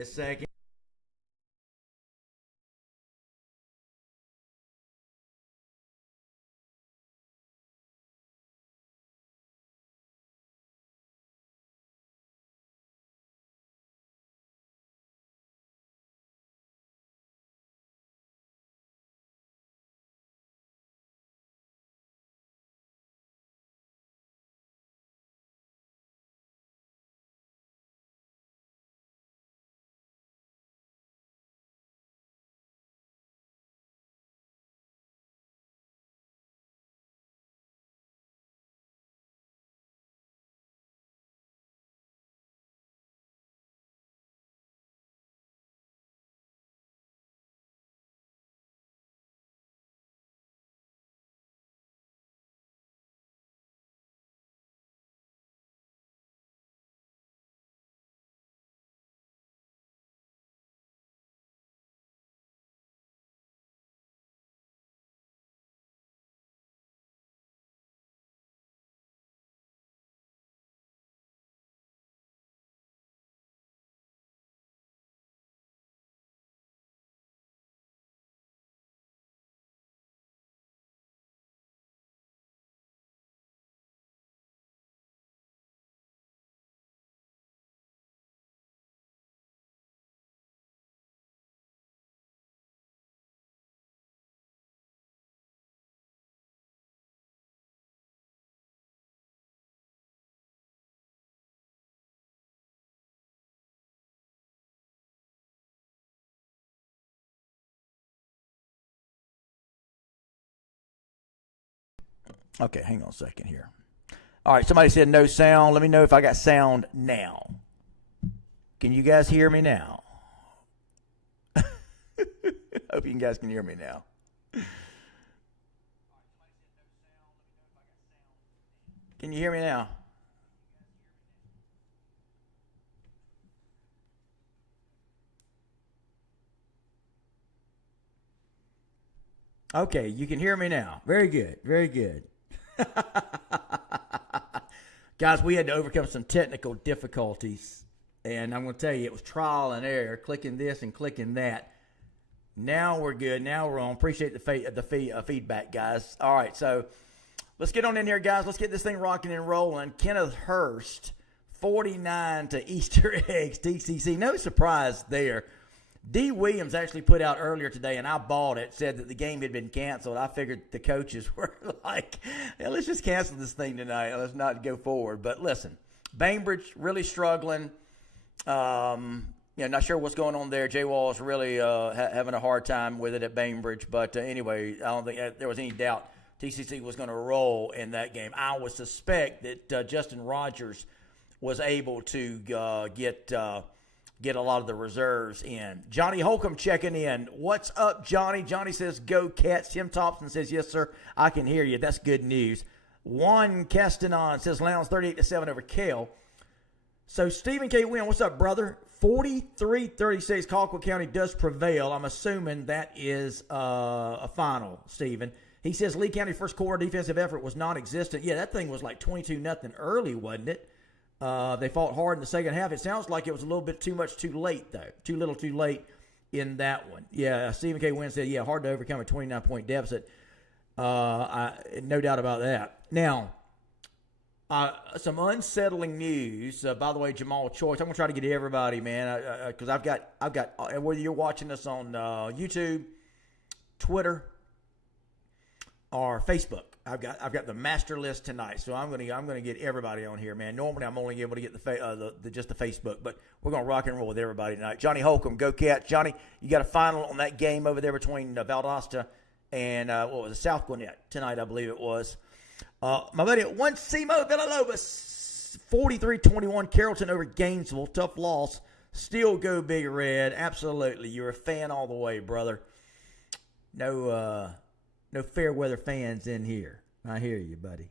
A second. Okay, hang on a second here. All right, somebody said no sound. Let me know if I got sound now. Can you guys hear me now? Hope you guys can hear me now. Can you hear me now? Okay, you can hear me now. Very good. Very good. Guys, we had to overcome some technical difficulties. And I'm going to tell you, it was trial and error, clicking this and clicking that. Now we're good. Now we're on. Appreciate the feedback, guys. All right, so let's get on in here, guys. Let's get this thing rocking and rolling. Kenneth Hurst, 49 to Easter Eggs, TCC. No surprise there. D. Williams actually put out earlier today, and I bought it, said that the game had been canceled. I figured the coaches were like, hey, let's just cancel this thing tonight. Let's not go forward. But listen, Bainbridge really struggling. Not sure what's going on there. Jay Wall's really having a hard time with it at Bainbridge. But anyway, I don't think there was any doubt TCC was going to roll in that game. I would suspect that Justin Rogers was able to get a lot of the reserves in. Johnny Holcomb checking in. What's up, Johnny? Johnny says, go Cats. Tim Thompson says, yes, sir. I can hear you. That's good news. Juan Castanon says, Lowndes 38-7 over Kale. So Stephen K. Wynn, what's up, brother? 43-36, Colquitt County does prevail. I'm assuming that is a final, Stephen. He says Lee County first quarter defensive effort was non-existent. Yeah, that thing was like 22-0 early, wasn't it? They fought hard in the second half. It sounds like it was a little bit too much too late, though. Too little too late in that one. Yeah, Stephen K. Wynn said, yeah, hard to overcome a 29-point deficit. No doubt about that. Now, some unsettling news. By the way, Jamal Choice. I'm gonna try to get to everybody, man, because I've got. Whether you're watching us on YouTube, Twitter, or Facebook, I've got the master list tonight. So I'm gonna get everybody on here, man. Normally I'm only able to get just the Facebook, but we're gonna rock and roll with everybody tonight. Johnny Holcomb, go Cats. Johnny, you got a final on that game over there between Valdosta and what was it, South Gwinnett tonight, I believe it was. My buddy at one Simo Villalobos, 43-21, Carrollton over Gainesville. Tough loss. Still go Big Red. Absolutely. You're a fan all the way, brother. No fair weather fans in here. I hear you, buddy.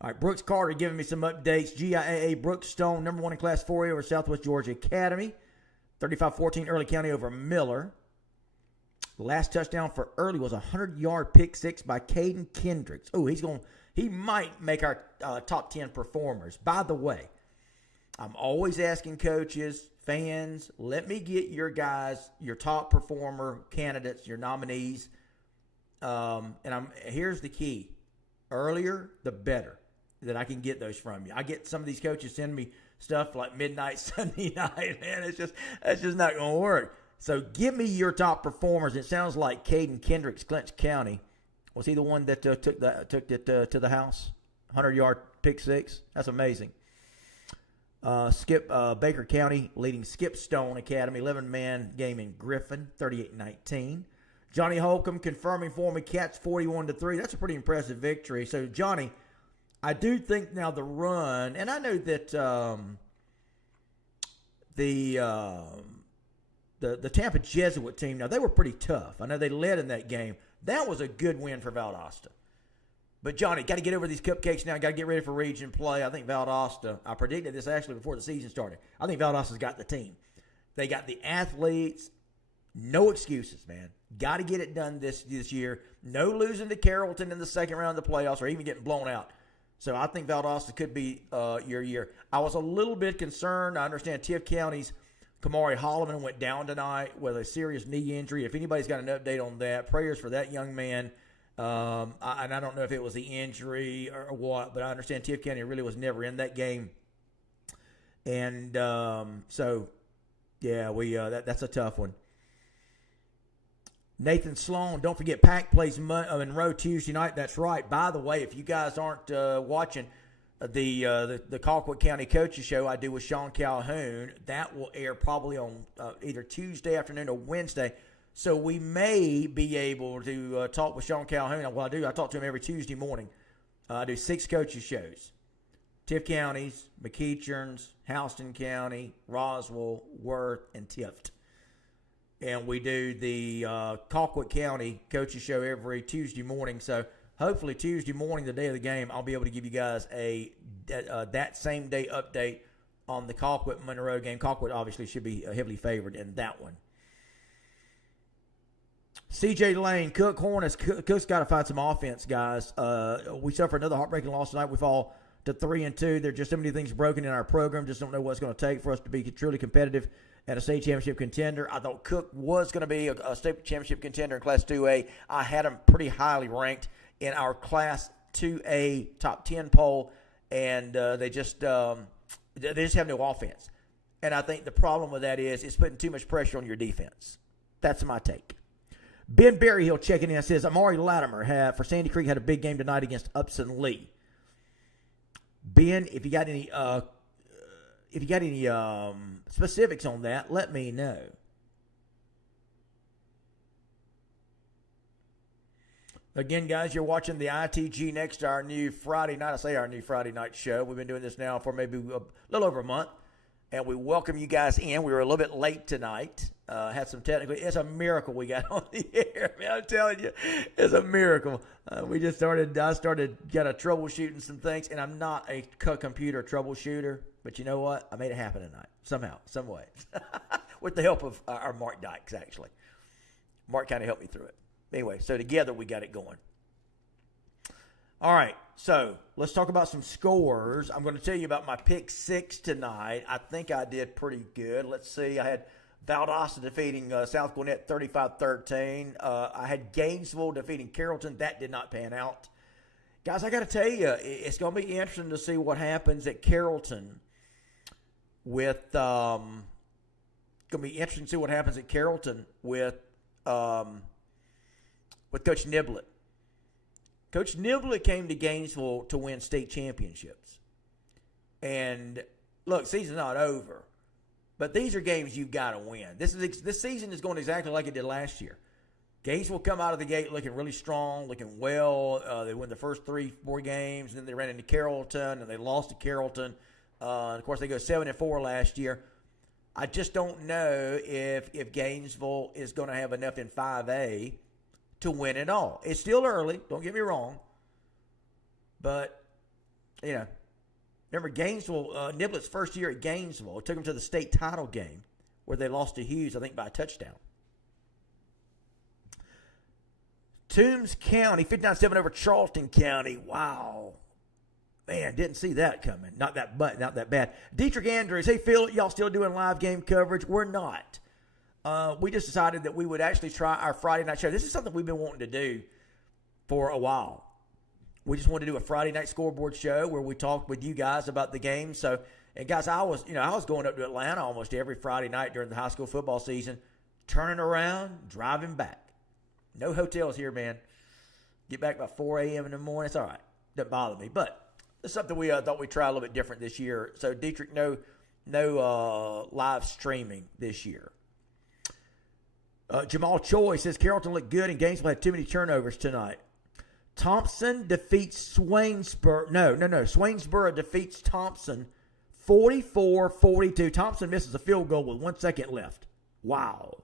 All right, Brooks Carter giving me some updates. GIAA Brookstone, number one in Class 4A over Southwest Georgia Academy. 35-14 Early County over Miller. The last touchdown for Early was a 100-yard pick six by Caden Kendricks. Oh, he might make our top 10 performers. By the way, I'm always asking coaches, fans, let me get your guys, your top performer candidates, your nominees. Here's the key. Earlier, the better that I can get those from you. I get some of these coaches send me stuff like midnight Sunday night, man. That's just not going to work. So give me your top performers. It sounds like Caden Kendricks, Clinch County. Was he the one that took it to the house? 100-yard pick six. That's amazing. Skip Baker County leading Skip Stone Academy 11-man game in Griffin, 38-19. Johnny Holcomb confirming for me Cats 41-3. That's a pretty impressive victory. So Johnny, I do think now the run, and I know that the Tampa Jesuit team, now they were pretty tough. I know they led in that game. That was a good win for Valdosta. But Johnny, got to get over these cupcakes now. Got to get ready for region play. I think Valdosta, I predicted this actually before the season started. I think Valdosta's got the team. They got the athletes. No excuses, man. Got to get it done this year. No losing to Carrollton in the second round of the playoffs or even getting blown out. So I think Valdosta could be your year. I was a little bit concerned. I understand Tiff County's Kamari Holloman went down tonight with a serious knee injury. If anybody's got an update on that, prayers for that young man. And I don't know if it was the injury or what, but I understand Tiff County really was never in that game. And so, yeah, that's a tough one. Nathan Sloan, don't forget Pack plays Monroe Tuesday night. That's right. By the way, if you guys aren't watching the Colquitt County Coaches Show I do with Sean Calhoun, that will air probably on either Tuesday afternoon or Wednesday. So we may be able to talk with Sean Calhoun. Well, I talk to him every Tuesday morning. I do 6 coaches shows. Tiff Counties, McEachern's, Houston County, Roswell, Worth, and Tift. And we do the Colquitt County Coaches Show every Tuesday morning. So hopefully Tuesday morning, the day of the game, I'll be able to give you guys that same day update on the Colquitt-Monroe game. Colquitt obviously should be heavily favored in that one. CJ Lane, Cook Hornets. Cook's got to find some offense, guys. We suffered another heartbreaking loss tonight. We fall to 3-2. There are just so many things broken in our program. Just don't know what it's going to take for us to be truly competitive at a state championship contender. I thought Cook was going to be a state championship contender in Class 2A. I had him pretty highly ranked in our Class 2A top 10 poll, and they just have no offense. And I think the problem with that is it's putting too much pressure on your defense. That's my take. Ben Berryhill checking in says, Amari Latimer for Sandy Creek had a big game tonight against Upson Lee. Ben, if you got any specifics on that, let me know. Again, guys, you're watching the ITG Next, our new Friday night. I say our new Friday night show. We've been doing this now for maybe a little over a month, and we welcome you guys in. We were a little bit late tonight. Had some technical. It's a miracle we got on the air. Man, I'm telling you, it's a miracle. I started kind of troubleshooting some things, and I'm not a computer troubleshooter, but you know what? I made it happen tonight somehow, some way, with the help of our Mark Dykes, actually. Mark kind of helped me through it. Anyway, so together we got it going. All right, so let's talk about some scores. I'm going to tell you about my pick 6 tonight. I think I did pretty good. Let's see. I had Valdosta defeating South Gwinnett 35-13. I had Gainesville defeating Carrollton. That did not pan out. Guys, I got to tell you, it's going to be interesting to see what happens at Carrollton with Coach Niblett. Coach Niblett came to Gainesville to win state championships. And look, season's not over. But these are games you've got to win. This season is going exactly like it did last year. Gainesville come out of the gate looking really strong, looking well. They win the first 3-4 games, and then they ran into Carrollton, and they lost to Carrollton. And of course, they go 7-4 last year. I just don't know if Gainesville is going to have enough in 5A to win it all. It's still early. Don't get me wrong. But, remember Gainesville, Niblett's first year at Gainesville, took them to the state title game where they lost to Hughes, I think, by a touchdown. Toombs County, 59-7 over Charleston County. Wow. Man, didn't see that coming. Not that bad. Dietrich Andrews, hey, Phil, y'all still doing live game coverage? We're not. We just decided that we would actually try our Friday night show. This is something we've been wanting to do for a while. We just wanted to do a Friday night scoreboard show where we talked with you guys about the game. So, and guys, I was going up to Atlanta almost every Friday night during the high school football season, turning around, driving back. No hotels here, man. Get back by 4 a.m. in the morning. It's all right. Doesn't bother me. But it's something we thought we'd try a little bit different this year. So, Dietrich, no live streaming this year. Jamal Choi says Carrollton looked good and Gainesville had too many turnovers tonight. Thompson defeats Swainsboro. No. Swainsboro defeats Thompson 44-42. Thompson misses a field goal with 1 second left. Wow.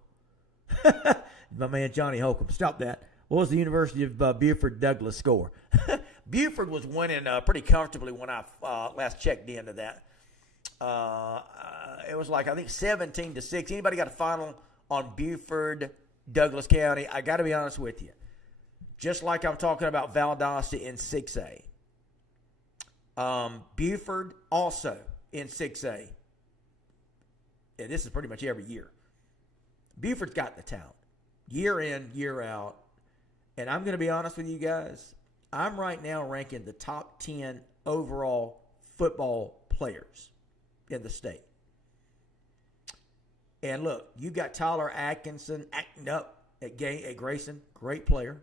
My man Johnny Holcomb. Stop that. What was the University of Buford Douglas score? Buford was winning pretty comfortably when I last checked into that. It was like, I think, 17-6. Anybody got a final on Buford, Douglas County? I got to be honest with you. Just like I'm talking about Valdosta in 6A. Buford also in 6A. Yeah, this is pretty much every year. Buford's got the talent. Year in, year out. And I'm going to be honest with you guys. I'm right now ranking the top 10 overall football players in the state. And look, you got Tyler Atkinson acting up at Grayson. Great player.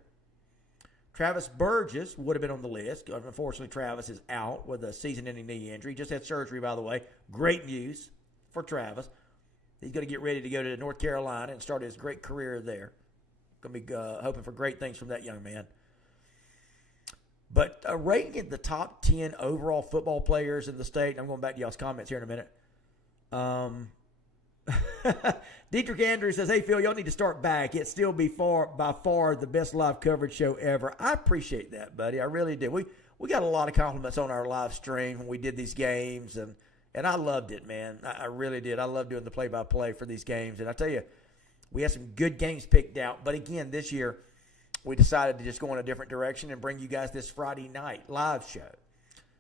Travis Burgess would have been on the list. Unfortunately, Travis is out with a season-ending knee injury. Just had surgery, by the way. Great news for Travis. He's going to get ready to go to North Carolina and start his great career there. Going to be hoping for great things from that young man. But ranking the top 10 overall football players in the state, I'm going back to y'all's comments here in a minute. Dietrich Andrews says, hey, Phil, y'all need to start back. It'd still be by far the best live coverage show ever. I appreciate that, buddy. I really did. We got a lot of compliments on our live stream when we did these games, and I loved it, man. I really did. I love doing the play-by-play for these games. And I tell you, we had some good games picked out. But, again, this year we decided to just go in a different direction and bring you guys this Friday night live show.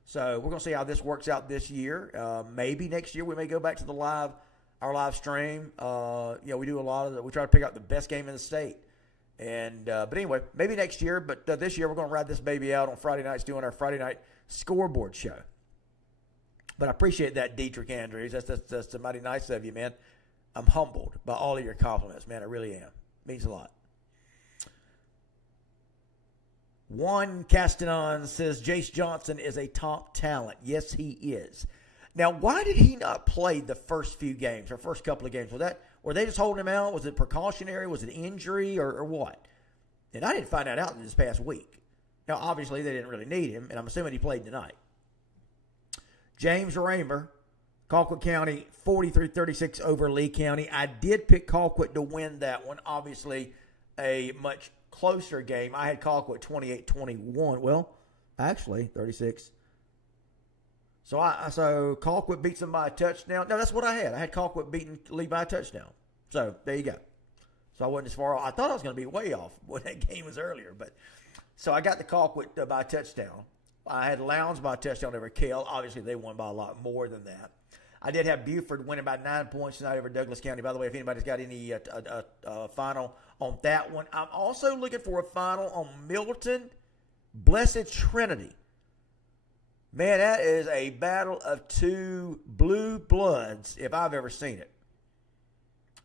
So we're going to see how this works out this year. Maybe next year we may go back to our live stream. We do a lot of we try to pick out the best game in the state. And but anyway, maybe next year. But this year we're going to ride this baby out on Friday nights doing our Friday night scoreboard show. But I appreciate that, Dietrich Andrews. That's mighty nice of you, man. I'm humbled by all of your compliments, man. I really am. It means a lot. Juan Castanon says Jace Johnson is a top talent. Yes, he is. Now, why did he not play the first few games or first couple of games? Were they just holding him out? Was it precautionary? Was it injury or what? And I didn't find that out in this past week. Now, obviously, they didn't really need him, and I'm assuming he played tonight. James Raymer, Colquitt County, 43-36 over Lee County. I did pick Colquitt to win that one. Obviously, a much closer game. I had Colquitt 28-21. Well, actually, 36. So Colquitt beats them by a touchdown. No, that's what I had. I had Colquitt beating Lee by a touchdown. So there you go. So I wasn't as far off. I thought I was going to be way off when that game was earlier. But so I got the Colquitt by a touchdown. I had Lowndes by a touchdown over Kell. Obviously, they won by a lot more than that. I did have Buford winning by 9 points tonight over Douglas County. By the way, if anybody's got any final on that one. I'm also looking for a final on Milton Blessed Trinity. Man, that is a battle of two blue bloods if I've ever seen it.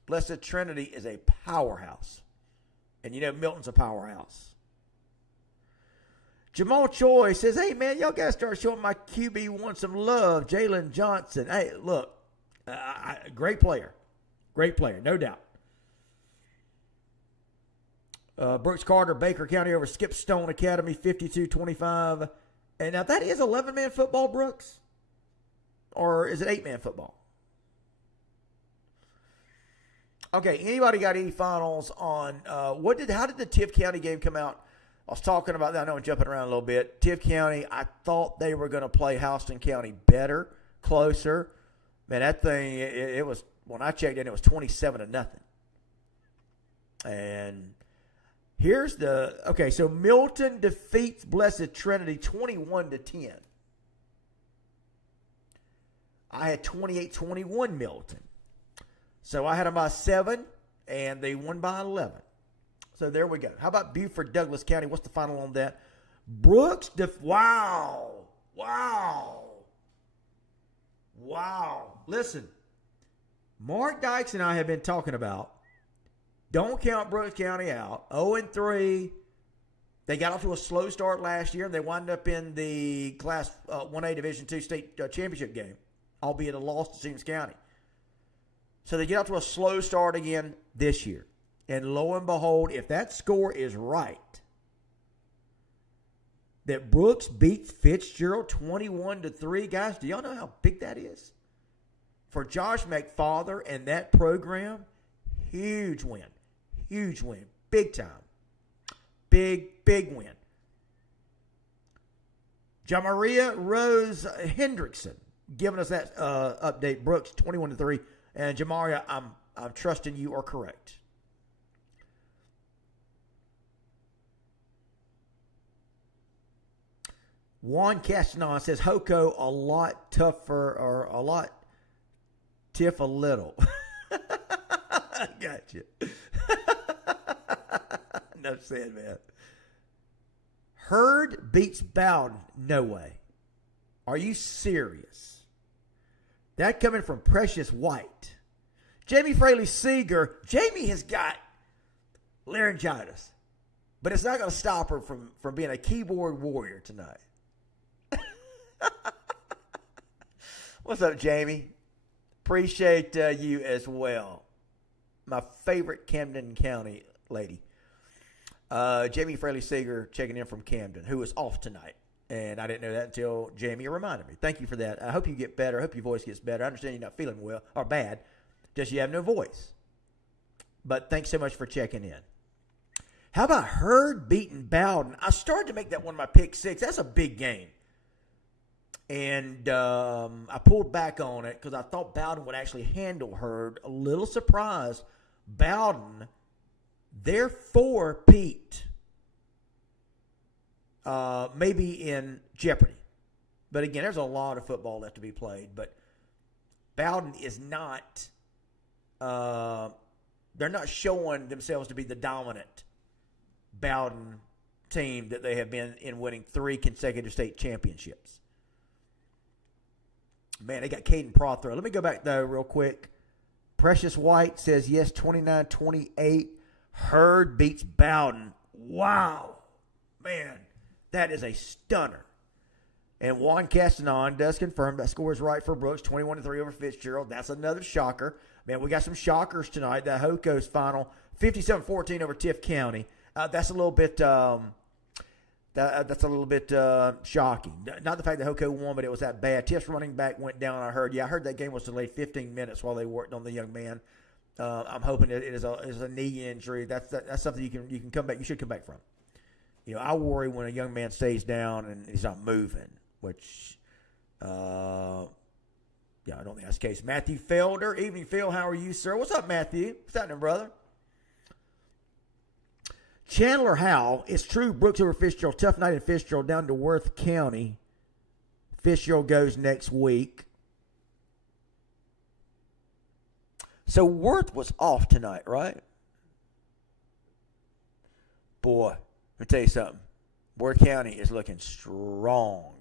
Blessed Trinity is a powerhouse. And you know Milton's a powerhouse. Jamal Choi says, hey, man, y'all got to start showing my QB1 some love. Jalen Johnson. Hey, look, great player. Great player, no doubt. Brooks Carter, Baker County over Skipstone Academy, 52-25. And now that is 11-man football, Brooks? Or is it 8-man football? Okay, anybody got any finals on how did the Tiff County game come out? I was talking about that. I know I'm jumping around a little bit. Tiff County, I thought they were going to play Houston County better, closer. Man, that thing, it was, when I checked in, it was 27-0. And so Milton defeats Blessed Trinity 21-10. I had 28-21 Milton. So I had them by 7, and they won by 11. So there we go. How about Beaufort, Douglas County? What's the final on that? Brooks, wow. Listen, Mark Dykes and I have been talking about, don't count Brooks County out. 0-3. They got off to a slow start last year, and they wound up in the Class 1A Division II state championship game, albeit a loss to Sims County. So they get off to a slow start again this year. And lo and behold, if that score is right, that Brooks beats Fitzgerald 21-3, guys, do y'all know how big that is? For Josh McFather and that program, huge win. Big time. Big win. Jamaria Rose Hendrickson giving us that update. Brooks 21-3. And Jamaria, I'm trusting you are correct. Juan Castanon says Hoko a lot tougher or a lot tiff a little. I got you. Enough said, man. Hurd beats Bowden. No way. Are you serious? That coming from Precious White. Jamie Fraley Seeger. Jamie has got laryngitis. But it's not going to stop her from being a keyboard warrior tonight. What's up, Jamie? Appreciate you as well. My favorite Camden County lady. Jamie Fraley Seeger checking in from Camden, who is off tonight. And I didn't know that until Jamie reminded me. Thank you for that. I hope you get better. I hope your voice gets better. I understand you're not feeling well or bad. Just you have no voice. But thanks so much for checking in. How about Hurd beating Bowden? I started to make that one of my pick 6. That's a big game. And I pulled back on it because I thought Bowden would actually handle Hurd. A little surprised. Bowden, they're 4-peat. Maybe in jeopardy. But again, there's a lot of football left to be played. But Bowden is not, they're not showing themselves to be the dominant Bowden team that they have been in, winning 3 consecutive state championships. Man, they got Caden Prothero. Let me go back, though, real quick. Precious White says, yes, 29-28. Hurd beats Bowden. Wow. Man, that is a stunner. And Juan Castanon does confirm that score is right for Brooks, 21-3 over Fitzgerald. That's another shocker. Man, we got some shockers tonight. That Hoco's final, 57-14 over Tift County. That's a little bit that's a little bit shocking. Not the fact that Hoco won, but it was that bad. Tift's running back went down, I heard. Yeah, I heard that game was delayed 15 minutes while they worked on the young man. I'm hoping it is a knee injury. That's something you can come back. You should come back from. You know, I worry when a young man stays down and he's not moving, which, yeah, I don't think that's the case. Matthew Felder, evening, Phil. How are you, sir? What's up, Matthew? What's happening, brother? Chandler Howell, it's true, Brooks over Fitzgerald. Tough night in Fitzgerald down to Worth County. Fitzgerald goes next week. So Worth was off tonight, right? Boy, let me tell you something. Worth County is looking strong.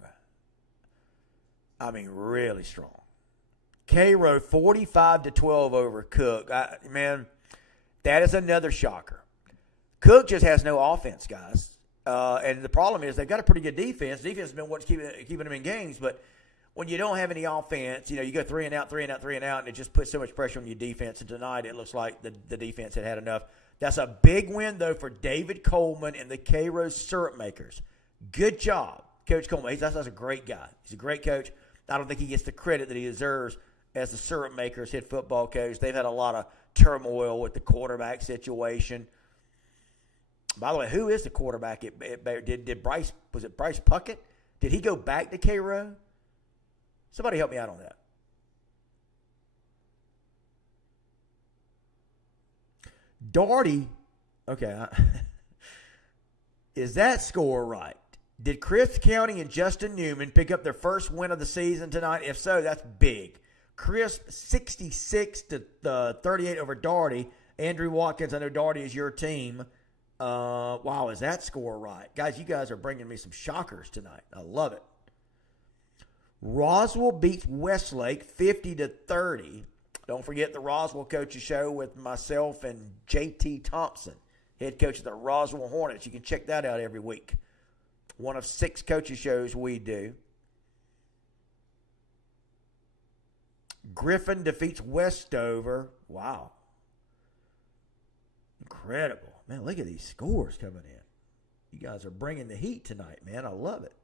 I mean, really strong. Cairo 45-12 over Cook. Man, that is another shocker. Cook just has no offense, guys. And the problem is they've got a pretty good defense. Defense has been what's keeping them in games. But when you don't have any offense, you know, you go 3 and out, and it just puts so much pressure on your defense. And tonight it looks like the defense had enough. That's a big win, though, for David Coleman and the Cairo Syrup Makers. Good job, Coach Coleman. That's a great guy. He's a great coach. I don't think he gets the credit that he deserves as the Syrup Makers head football coach. They've had a lot of turmoil with the quarterback situation. By the way, who is the quarterback at Baylor? Did Bryce, was it Bryce Puckett? Did he go back to Cairo? Somebody help me out on that. Doherty, okay. Is that score right? Did Chris County and Justin Newman pick up their first win of the season tonight? If so, that's big. Crisp 66-38 over Daugherty. Andrew Watkins, I know Daugherty is your team. Wow, is that score right? Guys, you guys are bringing me some shockers tonight. I love it. Roswell beats Westlake 50-30. Don't forget the Roswell Coaches Show with myself and J.T. Thompson, head coach of the Roswell Hornets. You can check that out every week. One of 6 coaches shows we do. Griffin defeats Westover. Wow. Incredible. Man, look at these scores coming in. You guys are bringing the heat tonight, man. I love it.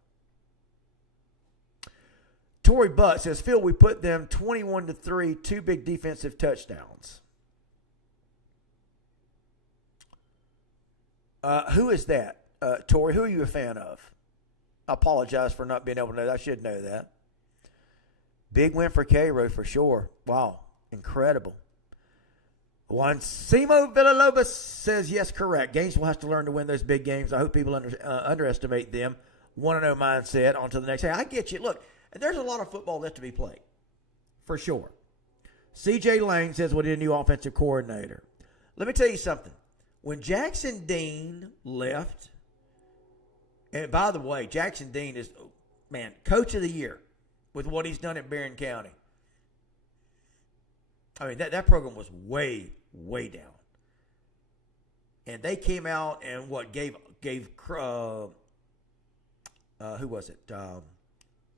Torrey Butt says, Phil, we put them 21-3, 2 big defensive touchdowns. Who is that? Torrey, who are you a fan of? I apologize for not being able to know that. I should know that. Big win for Cairo for sure. Wow, incredible. Juancimo Villalobos says, yes, correct. Gainesville has to learn to win those big games. I hope people underestimate them. 1-0 mindset. On to the next. Hey, I get you. Look, there's a lot of football left to be played, for sure. C.J. Lane says, we need a new offensive coordinator. Let me tell you something. When Jackson Dean left, and by the way, Jackson Dean is, man, coach of the year with what he's done at Barron County. I mean, that program was way, way down. And they came out and gave who was it?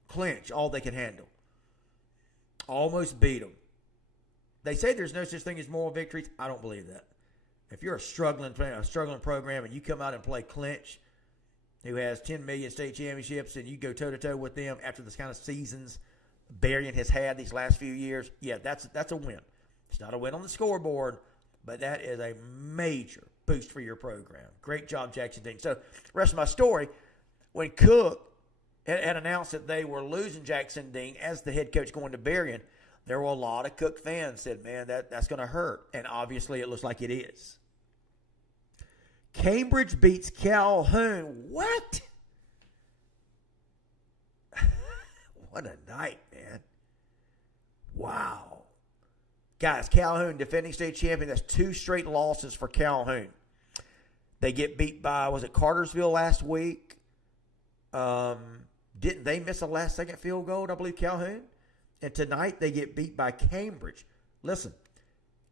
Clinch all they could handle. Almost beat them. They say there's no such thing as moral victories. I don't believe that. If you're a struggling program and you come out and play Clinch, who has 10 million state championships, and you go toe-to-toe with them after this kind of seasons Berrien has had these last few years, yeah, that's a win. It's not a win on the scoreboard, but that is a major boost for your program. Great job, Jackson Dean. So, rest of my story, when Cook had announced that they were losing Jackson Dean as the head coach going to Berrien, there were a lot of Cook fans said, man, that's going to hurt. And obviously it looks like it is. Cambridge beats Calhoun. What? What a night, man. Wow. Guys, Calhoun, defending state champion. That's 2 straight losses for Calhoun. They get beat by, was it Cartersville last week? Didn't they miss a last-second field goal, I believe, Calhoun? And tonight they get beat by Cambridge. Listen,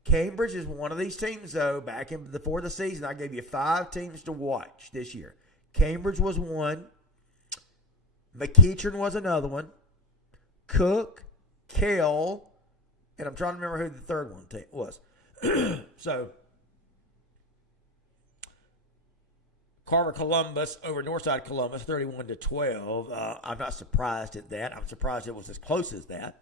Cambridge is one of these teams, though, before the season, I gave you 5 teams to watch this year. Cambridge was one. McEachern was another one. Cook, Kell, and I'm trying to remember who the third one was. So, Carver Columbus over Northside Columbus, 31-12. I'm not surprised at that. I'm surprised it was as close as that.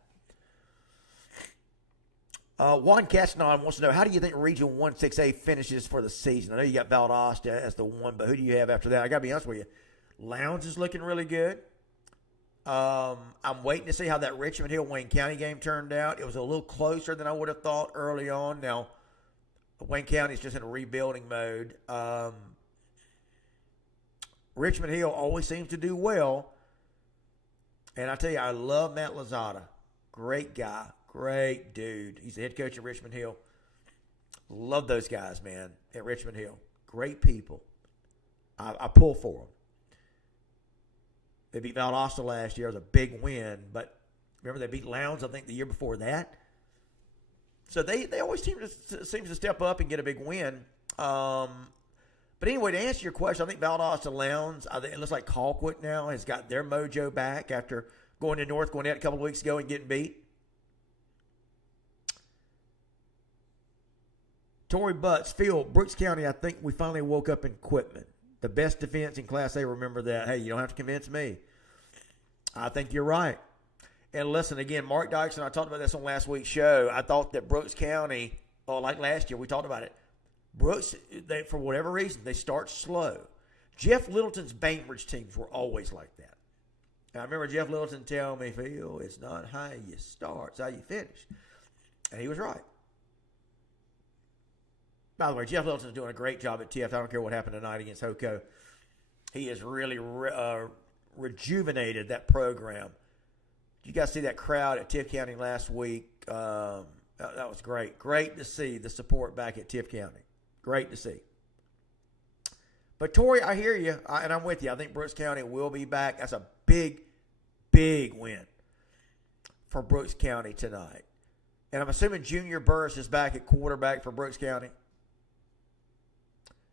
Juan Castanon wants to know, how do you think Region 1-6A finishes for the season? I know you got Valdosta as the one, but who do you have after that? I got to be honest with you. Lowndes is looking really good. I'm waiting to see how that Richmond Hill Wayne County game turned out. It was a little closer than I would have thought early on. Now, Wayne County is just in a rebuilding mode. Richmond Hill always seems to do well. And I tell you, I love Matt Lozada. Great guy. Great dude. He's the head coach at Richmond Hill. Love those guys, man, at Richmond Hill. Great people. I pull for them. They beat Valdosta last year. It was a big win. But remember, they beat Lowndes, I think, the year before that. So they always seem to step up and get a big win. But anyway, to answer your question, I think Valdosta Lowndes, it looks like Colquitt now has got their mojo back after going to North Gwinnett a couple of weeks ago and getting beat. Torrey Butts, Phil, Brooks County, I think we finally woke up in Quitman. The best defense in Class A, remember that. Hey, you don't have to convince me. I think you're right. And listen, again, Mark Dykes, and I talked about this on last week's show. I thought that Brooks County, like last year, we talked about it. Brooks, for whatever reason, they start slow. Jeff Littleton's Bainbridge teams were always like that. And I remember Jeff Littleton telling me, Phil, it's not how you start, it's how you finish. And he was right. By the way, Jeff Littleton's doing a great job at TF. I don't care what happened tonight against Hoco. He has really rejuvenated that program. You guys see that crowd at Tift County last week? That was great. Great to see the support back at Tift County. Great to see. But, Tori, I hear you, and I'm with you. I think Brooks County will be back. That's a big, big win for Brooks County tonight. And I'm assuming Junior Burris is back at quarterback for Brooks County.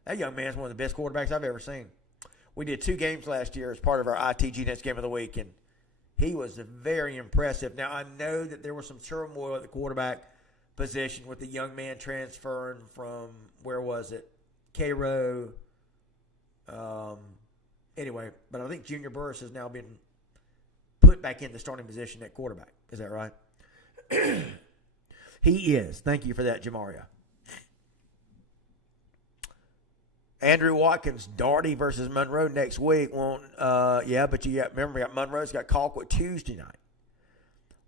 That young man's one of the best quarterbacks I've ever seen. We did 2 games last year as part of our ITG Next Game of the Week, and he was very impressive. Now, I know that there was some turmoil at the quarterback position with the young man transferring from, where was it? Cairo. Anyway, but I think Junior Burris has now been put back in the starting position at quarterback. Is that right? He is. Thank you for that, Jamaria. Andrew Watkins, Darty versus Monroe next week. Well, yeah, but remember, we got Monroe's got Colquitt Tuesday night.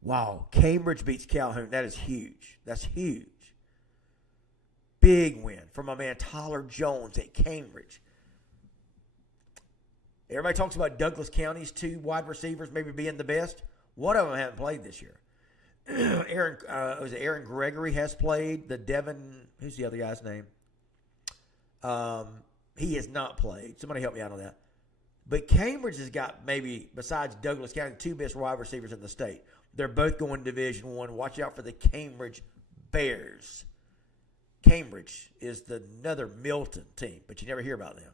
Wow, Cambridge beats Calhoun. That is huge. That's huge. Big win for my man Tyler Jones at Cambridge. Everybody talks about Douglas County's 2 wide receivers maybe being the best. One of them haven't played this year. Aaron Gregory has played. The Devin, who's the other guy's name? He has not played. Somebody help me out on that. But Cambridge has got maybe, besides Douglas County, 2 best wide receivers in the state. They're both going to Division I. Watch out for the Cambridge Bears. Cambridge is another Milton team, but you never hear about them.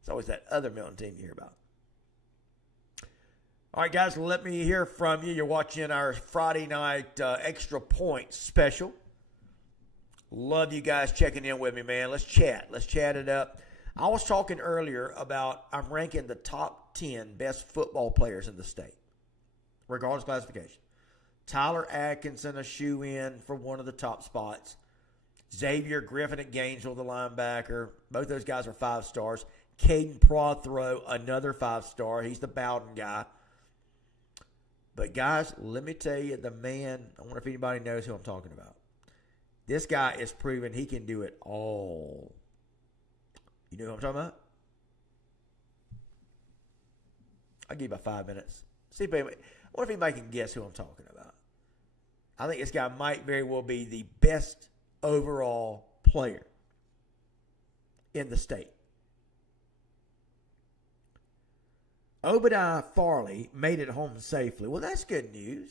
It's always that other Milton team you hear about. All right, guys, let me hear from you. You're watching our Friday night extra points special. Love you guys checking in with me, man. Let's chat. Let's chat it up. I was talking earlier about I'm ranking the top 10 best football players in the state, regardless of classification. Tyler Atkinson, a shoe-in for one of the top spots. Xavier Griffin at Gainesville, the linebacker. Both those guys are 5 stars. Caden Prothro, another 5-star. He's the Bowden guy. But, guys, let me tell you, the man, I wonder if anybody knows who I'm talking about. This guy is proven he can do it all. You know who I'm talking about? I'll give you about 5 minutes. See if anybody, I wonder if anybody can guess who I'm talking about. I think this guy might very well be the best overall player in the state. Obadiah Farley made it home safely. Well, that's good news.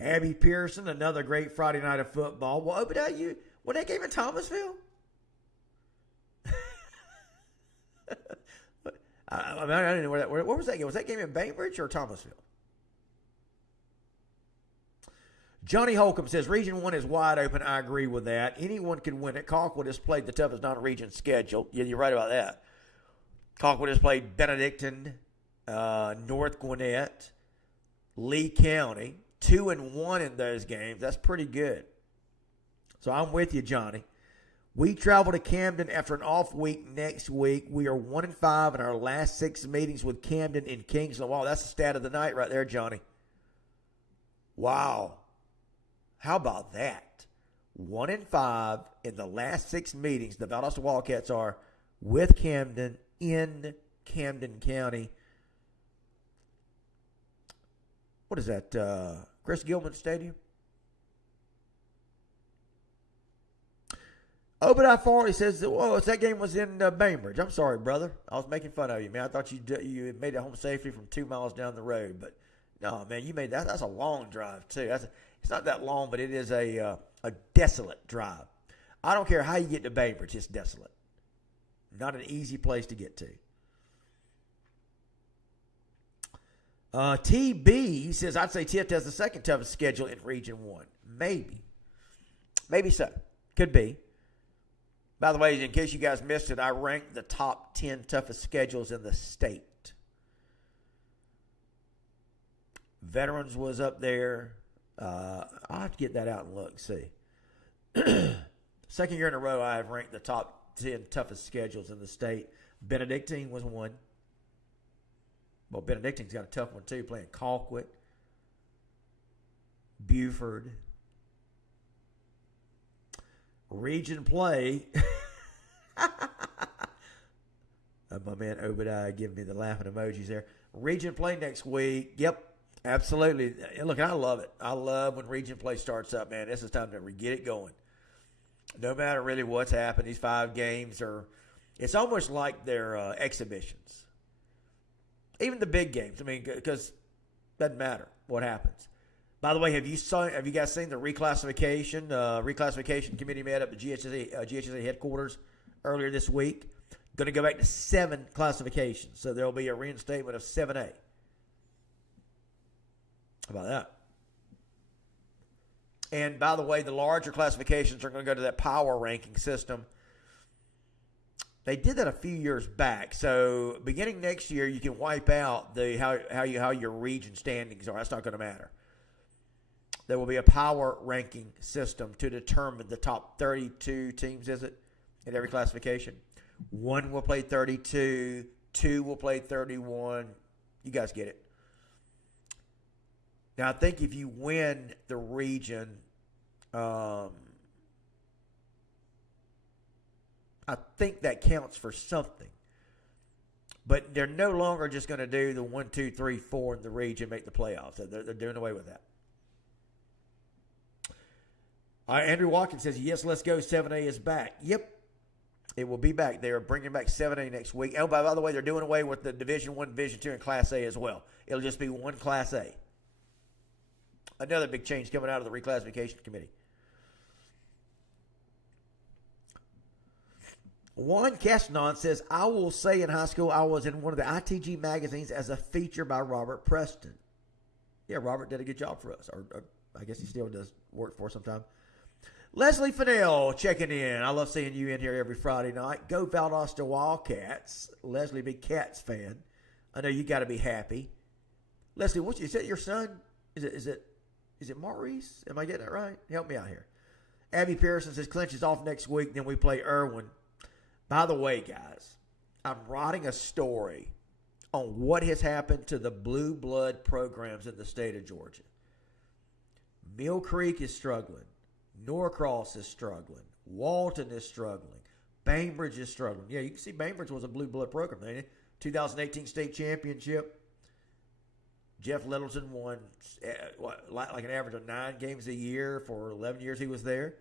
Abby Pearson, another great Friday night of football. Well, Obadiah, what that game in Thomasville? I didn't know where that. Where was that game? Was that game in Bainbridge or Thomasville? Johnny Holcomb says Region 1 is wide open. I agree with that. Anyone can win it. Colquitt has played the toughest non-region schedule. Yeah, you're right about that. Colquitt has played Benedictine, North Gwinnett, Lee County. 2-1 in those games. That's pretty good. So I'm with you, Johnny. We travel to Camden after an off week next week. We are 1-5 in our last 6 meetings with Camden in Kingsland. Wow, that's the stat of the night right there, Johnny. Wow. How about that? 1-5 in the last 6 meetings. The Valdosta Wildcats are with Camden in Camden County. What is that? Chris Gilman Stadium? Obadiah Farley says, "Whoa, that game was in Bainbridge." I'm sorry, brother. I was making fun of you, man. I thought you made it home safely from 2 miles down the road, but no, man, you made that. That's a long drive too. It's not that long, but it is a desolate drive. I don't care how you get to Bainbridge; it's desolate. Not an easy place to get to. TB says, "I'd say Tift has the second toughest schedule in Region 1. Maybe so. Could be. By the way, in case you guys missed it, I ranked the top 10 toughest schedules in the state. Veterans was up there. I'll have to get that out and look, see. Second year in a row, I have ranked the top 10 toughest schedules in the state. Benedictine was one. Well, Benedictine's got a tough one, too, playing Colquitt, Buford. Region play. My man Obadiah giving me the laughing emojis there. Region play next week. Yep, absolutely. Look, I love it. I love when region play starts up, man. This is time to get it going. No matter really what's happened, these 5 games it's almost like they're exhibitions. Even the big games. I mean, because it doesn't matter what happens. By the way, have you guys seen the reclassification? Reclassification committee met up at GHSA headquarters earlier this week. Going to go back to 7 classifications. So there will be a reinstatement of 7A. How about that? And by the way, the larger classifications are going to go to that power ranking system. They did that a few years back. So beginning next year, you can wipe out how your region standings are. That's not going to matter. There will be a power ranking system to determine the top 32 teams, is it, in every classification. 1 will play 32, 2 will play 31. You guys get it. Now, I think if you win the region, I think that counts for something. But they're no longer just going to do the 1, 2, 3, 4 in the region make the playoffs. They're doing away with that. Andrew Watkins says, yes, let's go. 7A is back. Yep, it will be back. They are bringing back 7A next week. Oh, by the way, they're doing away with the Division 1, Division 2, and Class A as well. It'll just be one Class A. Another big change coming out of the reclassification committee. Juan Castanon says, I will say in high school I was in one of the ITG magazines as a feature by Robert Preston. Yeah, Robert did a good job for us. Or I guess he still does work for us sometime. Leslie Fennell checking in. I love seeing you in here every Friday night. Go Valdosta Wildcats. Leslie, big Cats fan. I know you got to be happy. Leslie, is that your son? Is it Maurice? Am I getting that right? Help me out here. Abby Pearson says Clinch is off next week, then we play Irwin. By the way, guys, I'm writing a story on what has happened to the blue blood programs in the state of Georgia. Mill Creek is struggling. Norcross is struggling. Walton is struggling. Bainbridge is struggling. Yeah, you can see Bainbridge was a blue blood program. 2018 state championship. Jeff Littleton won like an average of 9 games a year for 11 years he was there.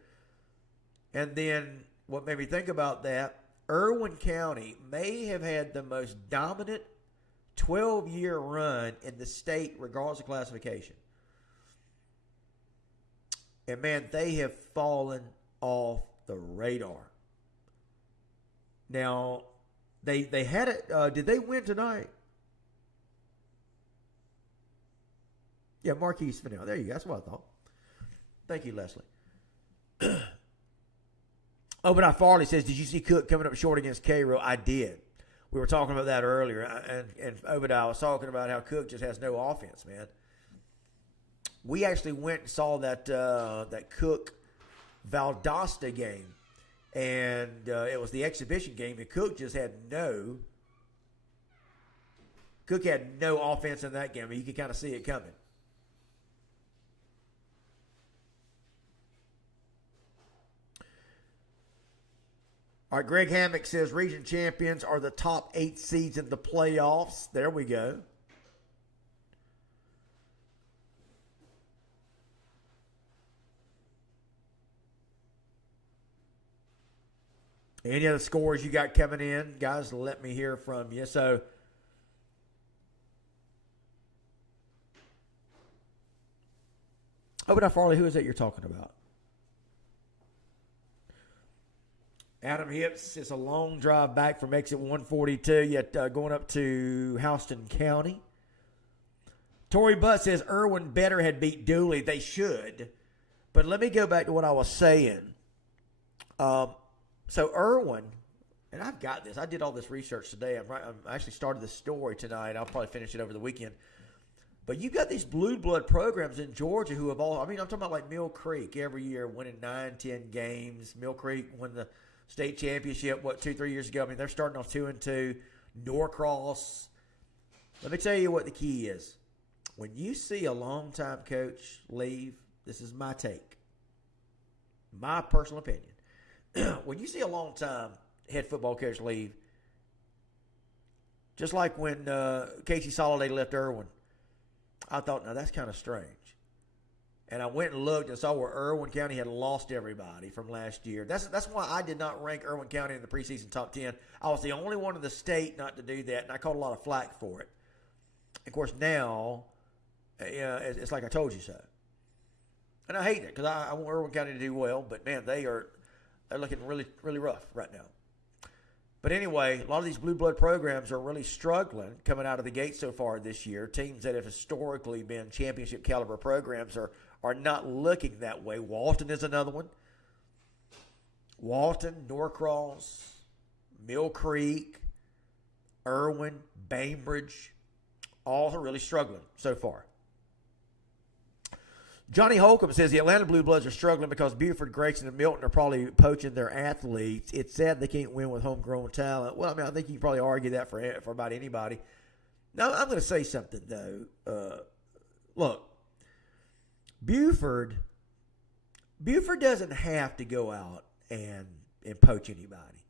And then what made me think about that, Irwin County may have had the most dominant 12-year run in the state regardless of classification. And, man, they have fallen off the radar. Now, they had it. Did they win tonight? Yeah, Marquise Fennell. There you go. That's what I thought. Thank you, Leslie. Obadiah Farley says, did you see Cook coming up short against Cairo? I did. We were talking about that earlier. And Obadiah was talking about how Cook just has no offense, man. We actually went and saw that Cook Valdosta game. And it was the exhibition game. And Cook had no offense in that game. I mean, you could kind of see it coming. All right, Greg Hammock says region champions are the top 8 seeds in the playoffs. There we go. Any other scores you got coming in? Guys, let me hear from you. So, Obadiah Farley, who is that you're talking about? Adam Hips is a long drive back from exit 142, yet going up to Houston County. Tory Butt says Irwin better had beat Dooley. They should. But let me go back to what I was saying. So Irwin, and I've got this. I did all this research today. I actually started this story tonight. I'll probably finish it over the weekend. But you got these blue blood programs in Georgia who have all, I'm talking about like Mill Creek every year winning 9, 10 games. Mill Creek won the state championship, 2-3 years ago. They're starting off 2-2. Norcross. Let me tell you what the key is. When you see a longtime coach leave, this is my take, my personal opinion. When you see a longtime head football coach leave, Just like when Casey Soliday left Irwin. I thought, now that's kind of strange. And I went and looked and saw where Irwin County had lost everybody from last year. That's why I did not rank Irwin County in the preseason top 10. I was the only one in the state not to do that, and I caught a lot of flack for it. Of course, now, it's like I told you so. And I hate it because I want Irwin County to do well, but, man, they're looking really, really rough right now. But anyway, a lot of these blue blood programs are really struggling coming out of the gate so far this year. Teams that have historically been championship caliber programs are not looking that way. Walton is another one. Walton, Norcross, Mill Creek, Irwin, Bainbridge, all are really struggling so far. Johnny Holcomb says the Atlanta Blue Bloods are struggling because Buford, Grayson, and Milton are probably poaching their athletes. It's sad they can't win with homegrown talent. Well, I mean, I think you can probably argue that for about anybody. Now, I'm going to say something, though. Look, Buford doesn't have to go out and poach anybody.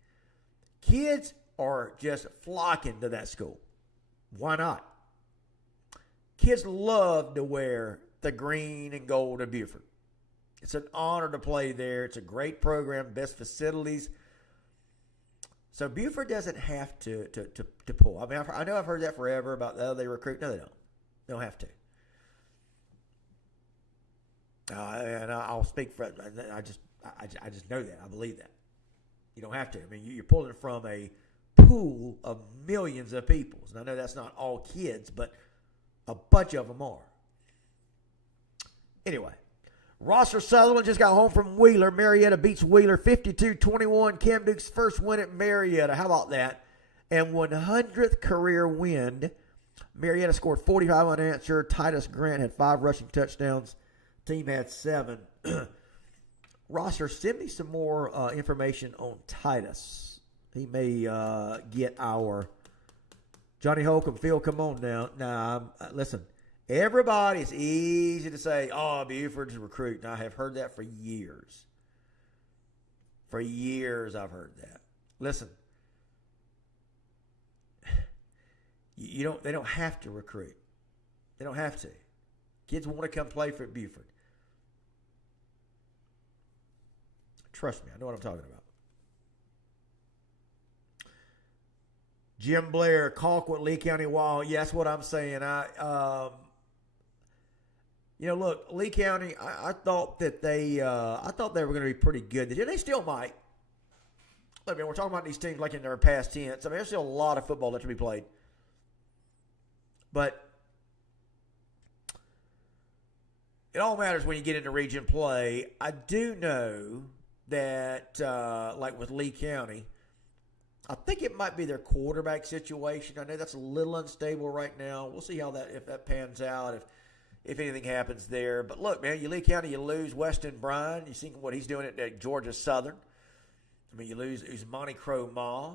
Kids are just flocking to that school. Why not? Kids love to wear the green and gold of Buford. It's an honor to play there. It's a great program, best facilities. So Buford doesn't have to pull. I mean, I know I've heard that forever about they recruit. No, they don't. They don't have to. And I'll speak for. I just know that. I believe that. You don't have to. I mean, you're pulling from a pool of millions of people. And I know that's not all kids, but a bunch of them are. Anyway, Rosser Sutherland just got home from Wheeler. Marietta beats Wheeler 52-21. Cam Duke's first win at Marietta. How about that? And 100th career win. Marietta scored 45 unanswered. Titus Grant had 5 rushing touchdowns. Team had 7. Rosser, send me some more information on Titus. He may get our Johnny Holcomb. Phil, come on now. Now, listen. Everybody, it's easy to say, oh, Buford's a recruit. And I have heard that for years. For years I've heard that. Listen, they don't have to recruit. They don't have to. Kids want to come play for Buford. Trust me, I know what I'm talking about. Jim Blair, Colquitt, Lee County Wall. Yeah, that's what I'm saying. Look, Lee County, I thought that they were going to be pretty good. They still might. I mean, we're talking about these teams like in their past tense. I mean, there's still a lot of football left to be played. But it all matters when you get into region play. I do know that, like with Lee County, I think it might be their quarterback situation. I know that's a little unstable right now. We'll see if that pans out, if anything happens there. But look, man, you Lee County, you lose Weston Bryan. You see what he's doing at Georgia Southern. I mean, you lose Usmani Crow Ma.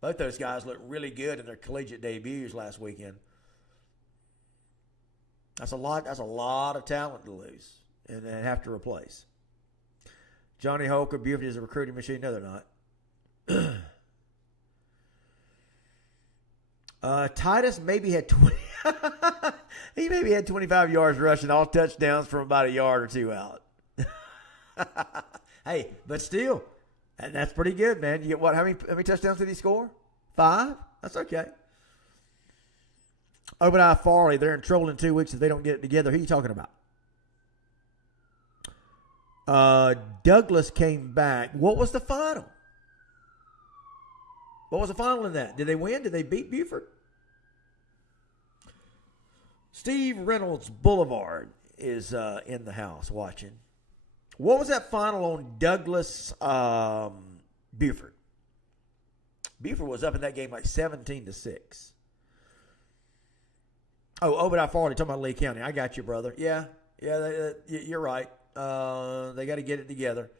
Both those guys look really good in their collegiate debuts last weekend. That's a lot of talent to lose and have to replace. Johnny Holker, Buford is a recruiting machine. No, they're not. Titus maybe had 20. He maybe had 25 yards rushing, all touchdowns from about a yard or two out. Hey, but still, that's pretty good, man. You get what? How many touchdowns did he score? 5? That's okay. Obadiah Farley, they're in trouble in 2 weeks if they don't get it together. Who are you talking about? Douglas came back. What was the final? What was the final in that? Did they win? Did they beat Buford? Steve Reynolds Boulevard is in the house watching. What was that final on Douglas Buford? Buford was up in that game like 17-6. Oh, Obadiah Farley, talking about Lee County. I got you, brother. Yeah, you're right. They got to get it together.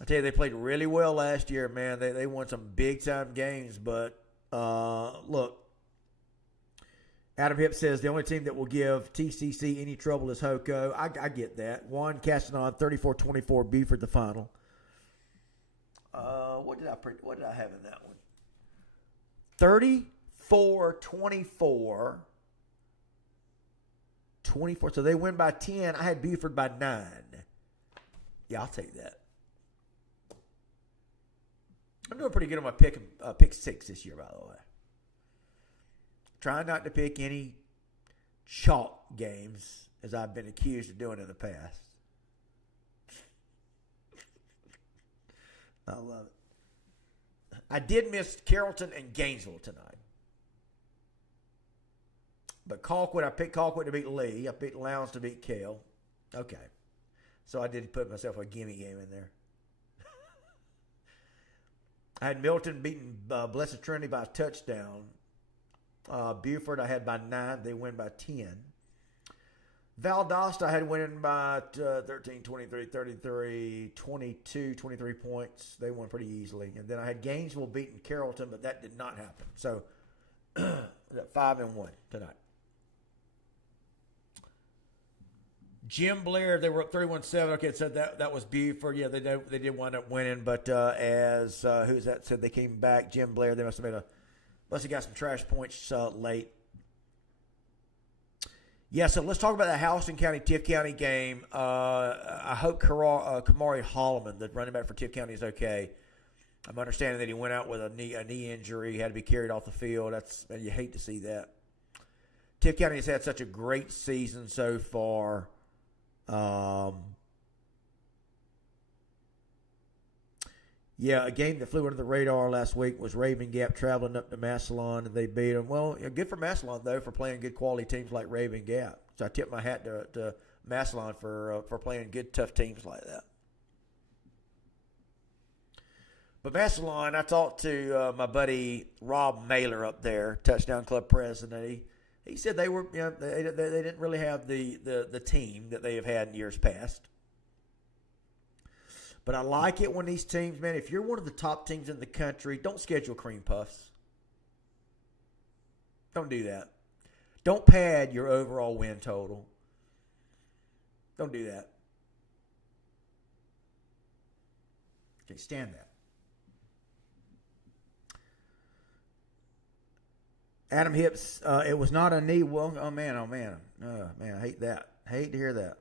I tell you, they played really well last year, man. They won some big-time games. But, look, Adam Hipp says the only team that will give TCC any trouble is Hoco. I get that. Juan Castanon, 34-24, Buford the final. What did I have in that one? 24-24. 24. So they win by 10. I had Buford by 9. Yeah, I'll take that. I'm doing pretty good on my pick six this year, by the way. Trying not to pick any chalk games, as I've been accused of doing in the past. I love it. I did miss Carrollton and Gainesville tonight. But Colquitt, I picked Colquitt to beat Lee. I picked Lowndes to beat Cale. Okay. So I did put myself a gimme game in there. I had Milton beating Blessed Trinity by a touchdown. Buford I had by 9. They win by 10. Valdosta I had winning by 13, 23, 33, 22, 23 points. They won pretty easily. And then I had Gainesville beating Carrollton, but that did not happen. So 5-1 tonight. Jim Blair, they were up 31-7. Okay, so that was Buford. Yeah, they did wind up winning, but as who's that said they came back? Jim Blair. They must have got some trash points late. Yeah, so let's talk about the Houston County Tift County game. I hope Kamari Holloman, the running back for Tift County, is okay. I'm understanding that he went out with a knee injury. He had to be carried off the field. You hate to see that. Tift County has had such a great season so far. Yeah, a game that flew under the radar last week was Raven Gap traveling up to Massillon, and they beat them. Well, good for Massillon, though, for playing good quality teams like Raven Gap. So I tip my hat to Massillon for playing good, tough teams like that. But Massillon, I talked to my buddy Rob Mailer up there, Touchdown Club president. He said they were, they didn't really have the team that they have had in years past. But I like it when these teams, man, if you're one of the top teams in the country, don't schedule cream puffs. Don't do that. Don't pad your overall win total. Don't do that. Can't stand that. Adam Hips, it was not a knee. Well, oh man, I hate that. Hate to hear that.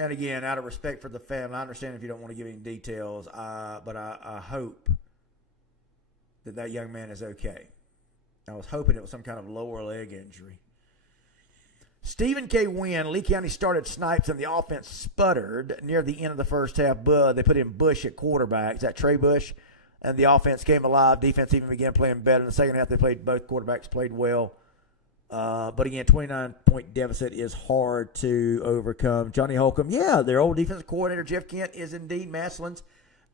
And again, out of respect for the family, I understand if you don't want to give any details, but I hope that young man is okay. I was hoping it was some kind of lower leg injury. Stephen K. Wynn, Lee County started Snipes, and the offense sputtered near the end of the first half. But they put in Bush at quarterback. Is that Trey Bush? And the offense came alive. Defense even began playing better. In the second half, both quarterbacks played well. But again, 29-point deficit is hard to overcome. Johnny Holcomb, yeah, their old defensive coordinator, Jeff Kent, is indeed Massillon's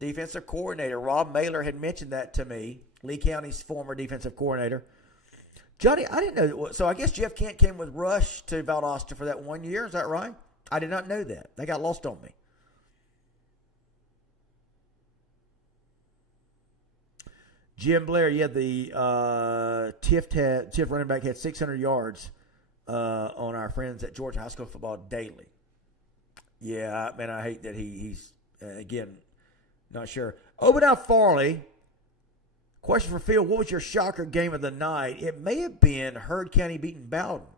defensive coordinator. Rob Mailer had mentioned that to me, Lee County's former defensive coordinator. Johnny, I didn't know. So I guess Jeff Kent came with Rush to Valdosta for that 1 year. Is that right? I did not know that. They got lost on me. Jim Blair, yeah, the Tift running back had 600 yards on our friends at Georgia High School Football Daily. Yeah, man, I hate that he's again, not sure. Obadiah Farley, question for Phil, what was your shocker game of the night? It may have been Heard County beating Bowden.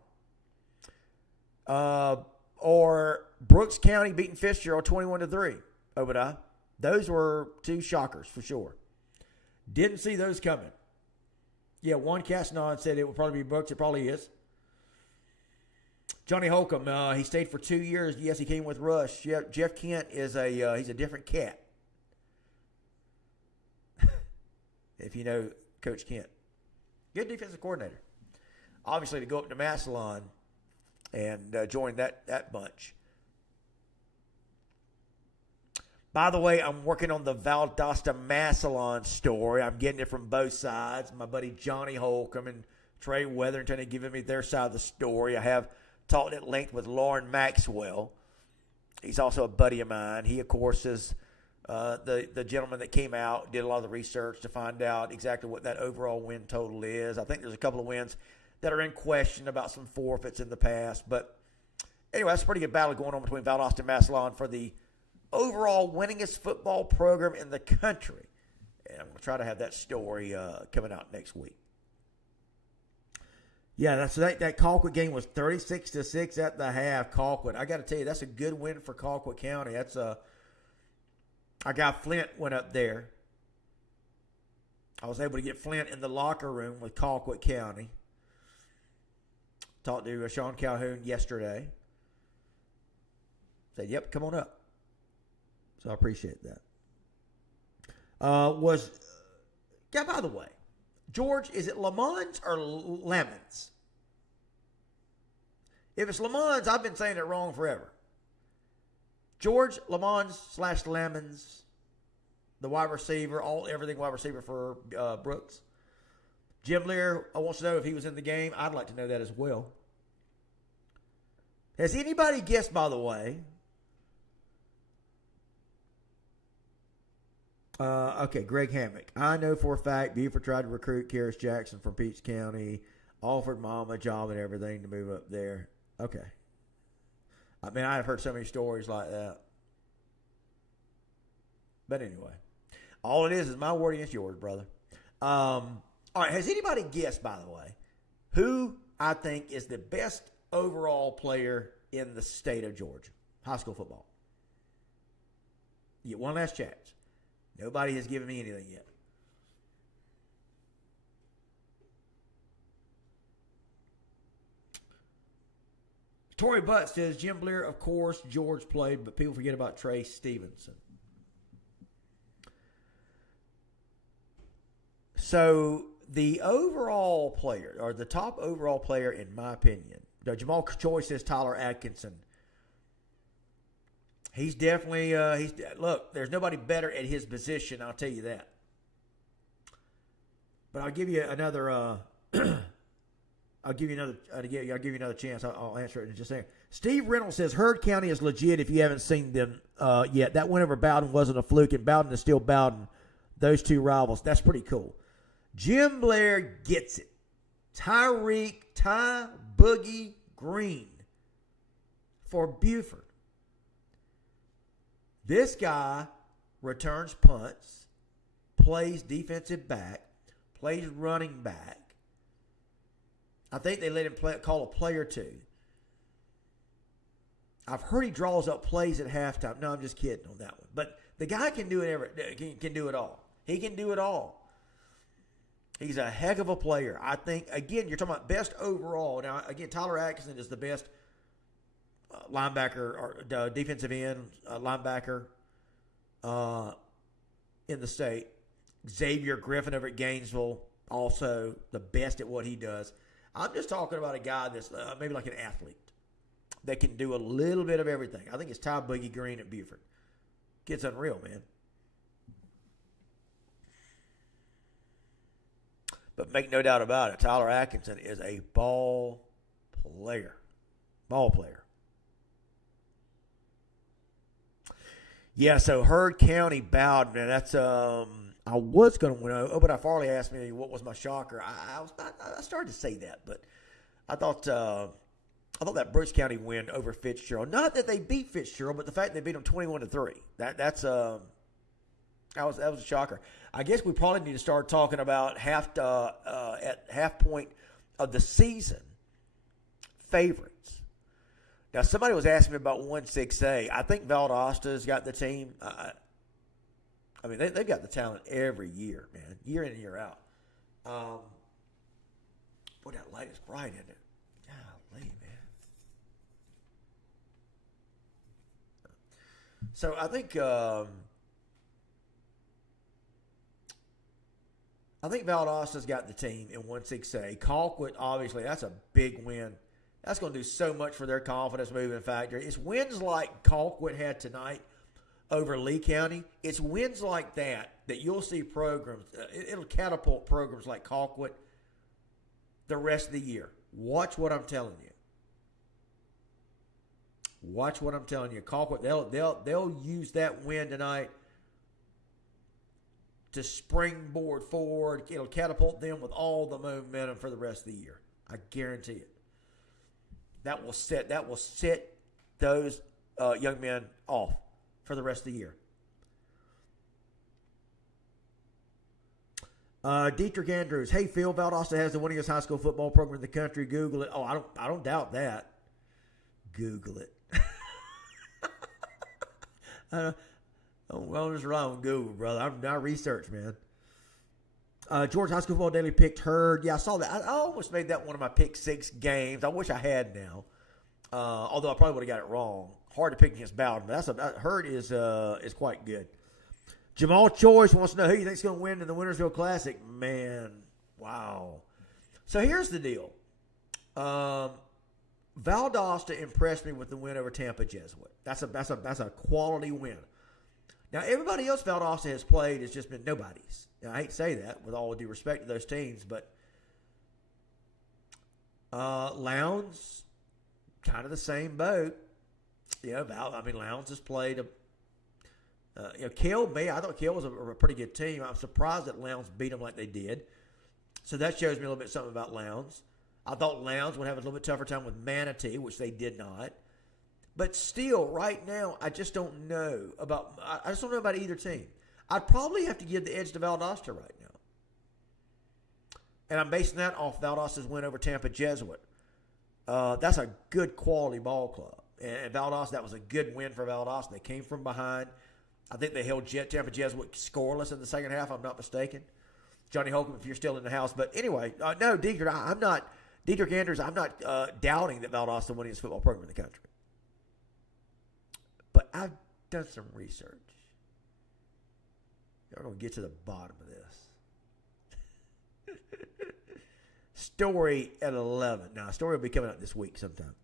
Or Brooks County beating Fitzgerald 21-3, Obadiah. Those were two shockers for sure. Didn't see those coming. Yeah, one cast nod said it would probably be Brooks. It probably is. Johnny Holcomb, he stayed for 2 years. Yes, he came with Rush. Yeah, Jeff Kent is he's a different cat. If you know Coach Kent. Good defensive coordinator. Obviously, to go up to Massillon and join that bunch. By the way, I'm working on the Valdosta Massillon story. I'm getting it from both sides. My buddy Johnny Holcomb and Trey Weatherington have given me their side of the story. I have talked at length with Lauren Maxwell. He's also a buddy of mine. He, of course, is the gentleman that came out, did a lot of the research to find out exactly what that overall win total is. I think there's a couple of wins that are in question about some forfeits in the past. But anyway, that's a pretty good battle going on between Valdosta and Massillon for the overall winningest football program in the country. And I'm going to try to have that story coming out next week. Yeah, that Colquitt game was 36-6 at the half. Colquitt, I got to tell you, that's a good win for Colquitt County. Our guy Flint went up there. I was able to get Flint in the locker room with Colquitt County. Talked to Sean Calhoun yesterday. Said, "Yep, come on up." So I appreciate that. By the way, George, is it Lamons or Lemons? If it's Lamons, I've been saying it wrong forever. George Lamons/Lemons, the wide receiver, everything wide receiver for Brooks. Jim Lear wants to know if he was in the game. I'd like to know that as well. Has anybody guessed, by the way? Okay, Greg Hammock. I know for a fact Buford tried to recruit Karis Jackson from Peach County, offered Mom a job and everything to move up there. Okay. I mean, I've heard so many stories like that. But anyway, all it is my word against yours, brother. All right, has anybody guessed, by the way, who I think is the best overall player in the state of Georgia? High school football. You get one last chance. Nobody has given me anything yet. Tory Butt says, Jim Blair, of course, George played, but people forget about Trey Stevenson. So the overall player, or the top overall player, in my opinion, Jamal Choi says Tyler Atkinson. He's definitely, look, there's nobody better at his position, I'll tell you that. But I'll give you another, I'll give you another chance. I'll answer it in just a second. Steve Reynolds says Heard County is legit if you haven't seen them yet. That win over Bowden wasn't a fluke, and Bowden is still Bowden. Those two rivals. That's pretty cool. Jim Blair gets it. Ty Boogie Green for Buford. This guy returns punts, plays defensive back, plays running back. I think they let him call a play or two. I've heard he draws up plays at halftime. No, I'm just kidding on that one. But the guy can do it. Can do it all. He can do it all. He's a heck of a player. I think, again, you're talking about best overall. Now, again, Tyler Atkinson is the best linebacker or defensive end linebacker in the state. Xavier Griffin over at Gainesville, also the best at what he does. I'm just talking about a guy that's maybe like an athlete that can do a little bit of everything. I think it's Ty Boogie Green at Buford. Kid's unreal, man. But make no doubt about it, Tyler Atkinson is a ball player. Ball player. Yeah, so Heard County Bowden, man, that's I was going to win. Obadiah Farley asked me what was my shocker. I started to say that, but I thought that Brooks County win over Fitzgerald. Not that they beat Fitzgerald, but the fact they beat them 21-3. That was a shocker. I guess we probably need to start talking about at half point of the season favorites. Now, somebody was asking me about 1-6A. I think Valdosta's got the team. I mean, they've got the talent every year, man, year in and year out. Boy, that light is bright, isn't it? Golly, man. So I think Valdosta's got the team in 1-6A. Colquitt, obviously, that's a big win. That's going to do so much for their confidence moving factor. It's wins like Colquitt had tonight over Lee County. It's wins like that you'll see programs. It'll catapult programs like Colquitt the rest of the year. Watch what I'm telling you. Watch what I'm telling you. Colquitt, they'll use that win tonight to springboard forward. It'll catapult them with all the momentum for the rest of the year. I guarantee it. That will set those young men off for the rest of the year. Dietrich Andrews. Hey, Phil, Valdosta has the winningest high school football program in the country. Google it. Oh, I don't doubt that. Google it. Don't just rely on Google, brother. I'm not research, man. Georgia High School Football Daily picked Hurd. Yeah, I saw that. I almost made that one of my pick 6 games. I wish I had now. Although I probably would have got it wrong. Hard to pick against Bowden, but Hurd is quite good. Jamal Choice wants to know who you think's going to win in the Wintersville Classic. Man, wow. So here's the deal. Valdosta impressed me with the win over Tampa Jesuit. That's a quality win. Now everybody else Valdosta has played has just been nobodies. Now, I hate to say that with all due respect to those teams, but Lowndes, kind of the same boat. Lowndes has played Kell, I thought Kell was a pretty good team. I'm surprised that Lowndes beat them like they did. So that shows me a little bit something about Lowndes. I thought Lowndes would have a little bit tougher time with Manatee, which they did not. But still, right now, I just don't know about either team. I'd probably have to give the edge to Valdosta right now. And I'm basing that off Valdosta's win over Tampa Jesuit. That's a good quality ball club. And Valdosta, that was a good win for Valdosta. They came from behind. I think they held Tampa Jesuit scoreless in the second half, if I'm not mistaken. Johnny Holcomb, if you're still in the house. But anyway, no, Dietrich Andrews, I'm not doubting that Valdosta is the winningest football program in the country. But I've done some research. You're going to get to the bottom of this. Story at 11. Now, story will be coming out this week sometime.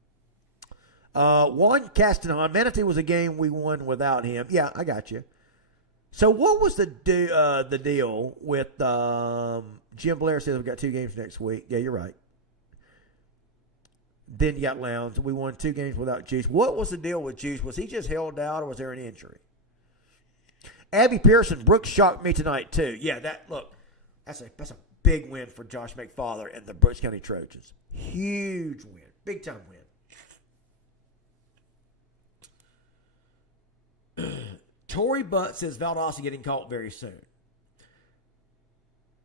One, Castanon. Manatee was a game we won without him. Yeah, I got you. So what was the deal with Jim Blair says we've got 2 games next week. Yeah, you're right. Then you got Lowndes. We won 2 games without Juice. What was the deal with Juice? Was he just held out or was there an injury? Abby Pearson, Brooks shocked me tonight too. Yeah, that's a big win for Josh McFarland and the Brooks County Trojans. Huge win. Big time win. Tory Butt says Valdosta getting caught very soon.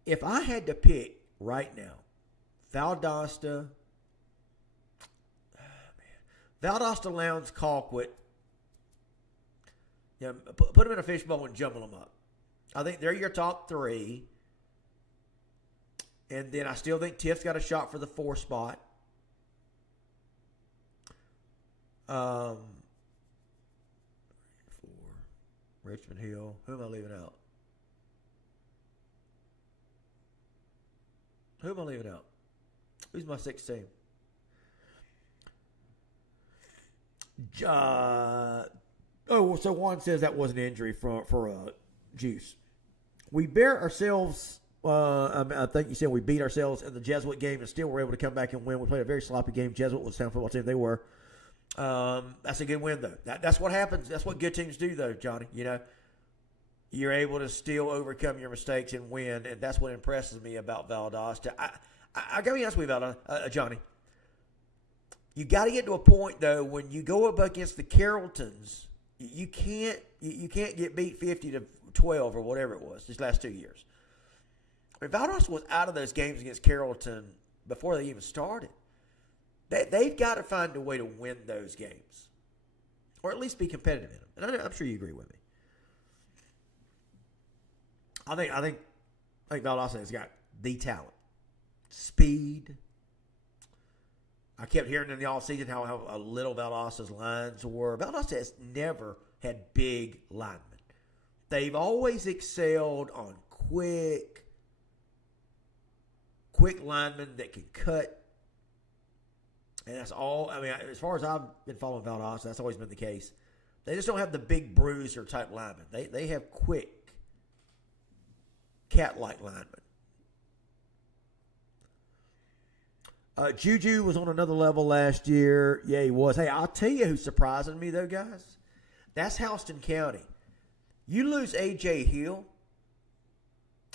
If I had to pick right now, Valdosta, Lowndes, Colquitt, put them in a fishbowl and jumble them up. I think they're your top 3. And then I still think Tiff's got a shot for the 4 spot. Richmond Hill. Who am I leaving out? Who's my 6th team? So Juan says that was an injury for Juice. We bear ourselves. I think you said we beat ourselves in the Jesuit game and still were able to come back and win. We played a very sloppy game. Jesuit was a sound football team. They were. That's a good win, though. That's what happens. That's what good teams do, though, Johnny. You're able to still overcome your mistakes and win, and that's what impresses me about Valdosta. I got to be honest with you, Johnny. You got to get to a point, though, when you go up against the Carrolltons, you can't get beat 50-12 or whatever it was these last 2 years. I mean, Valdosta was out of those games against Carrollton before they even started. They've got to find a way to win those games, or at least be competitive in them. And I'm sure you agree with me. I think Valdosta has got the talent, speed. I kept hearing in the offseason how little Valdosta's lines were. Valdosta has never had big linemen. They've always excelled on quick linemen that can cut. And that's all. I mean, as far as I've been following Valdosta, that's always been the case. They just don't have the big bruiser type linemen. They have quick, cat-like linemen. Juju was on another level last year. Yeah, he was. Hey, I'll tell you who's surprising me, though, guys. That's Houston County. You lose A.J. Hill,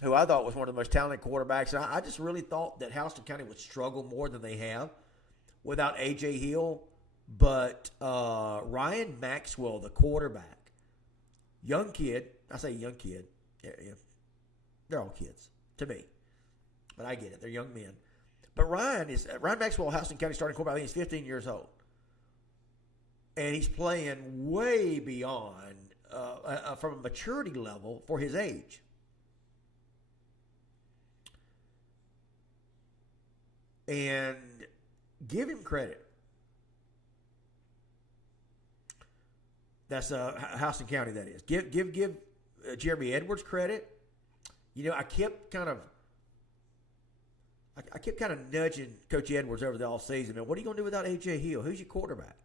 who I thought was one of the most talented quarterbacks. And I just really thought that Houston County would struggle more than they have without A.J. Hill. But Ryan Maxwell, the quarterback, young kid. I say young kid. Yeah, they're all kids. to me. But I get it. They're young men. But Ryan Maxwell, Houston County starting quarterback. I think he's 15 years old. And he's playing way beyond from a maturity level for his age. And give him credit. That's Houston County, that is. Give Jeremy Edwards credit. You know, I kept kind of nudging Coach Edwards over the offseason. Man, what are you going to do without A.J. Hill? Who's your quarterback?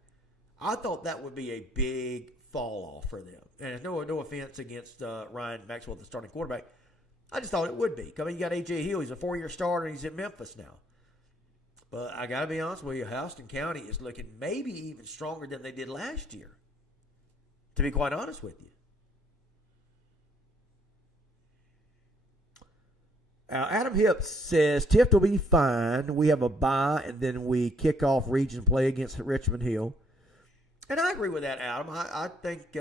I thought that would be a big fall off for them. And there's no offense against Ryan Maxwell, the starting quarterback. I just thought it would be. I mean, you got A.J. Hill. He's a 4-year starter, and he's at Memphis now. But I got to be honest with you, Houston County is looking maybe even stronger than they did last year, to be quite honest with you. Adam Hips says, Tift will be fine. We have a bye, and then we kick off region play against Richmond Hill. And I agree with that, Adam. I think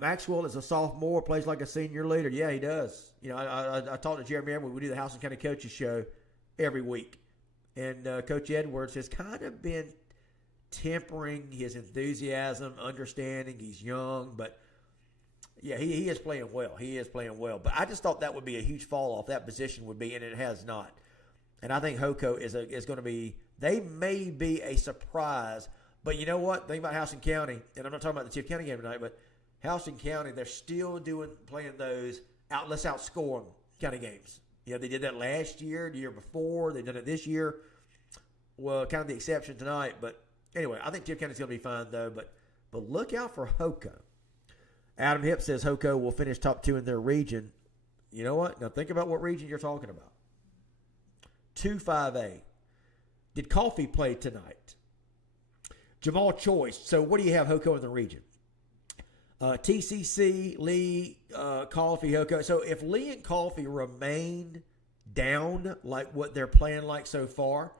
Maxwell is a sophomore, plays like a senior leader. Yeah, he does. You know, I talked to Jeremy Edwards. We do the Houston County Coaches Show every week. And Coach Edwards has kind of been tempering his enthusiasm, understanding he's young, but yeah, he is playing well. He is playing well. But I just thought that would be a huge fall off. That position would be, and it has not. And I think Hoko is going to be, they may be a surprise. But you know what? Think about Houston County, and I'm not talking about the Tift County game tonight, but Houston County, they're still playing those let's outscore them kind of games. You know, they did that last year, the year before. They've done it this year. Well, kind of the exception tonight. But anyway, I think Tift County's going to be fine, though. But look out for Hoko. Adam Hipp says Hoko will finish top 2 in their region. You know what? Now think about what region you're talking about. 2-5A. Did Coffee play tonight? Jamal Choice. So what do you have Hoko in the region? TCC, Lee, Coffee, Hoko. So if Lee and Coffee remain down like what they're playing like so far,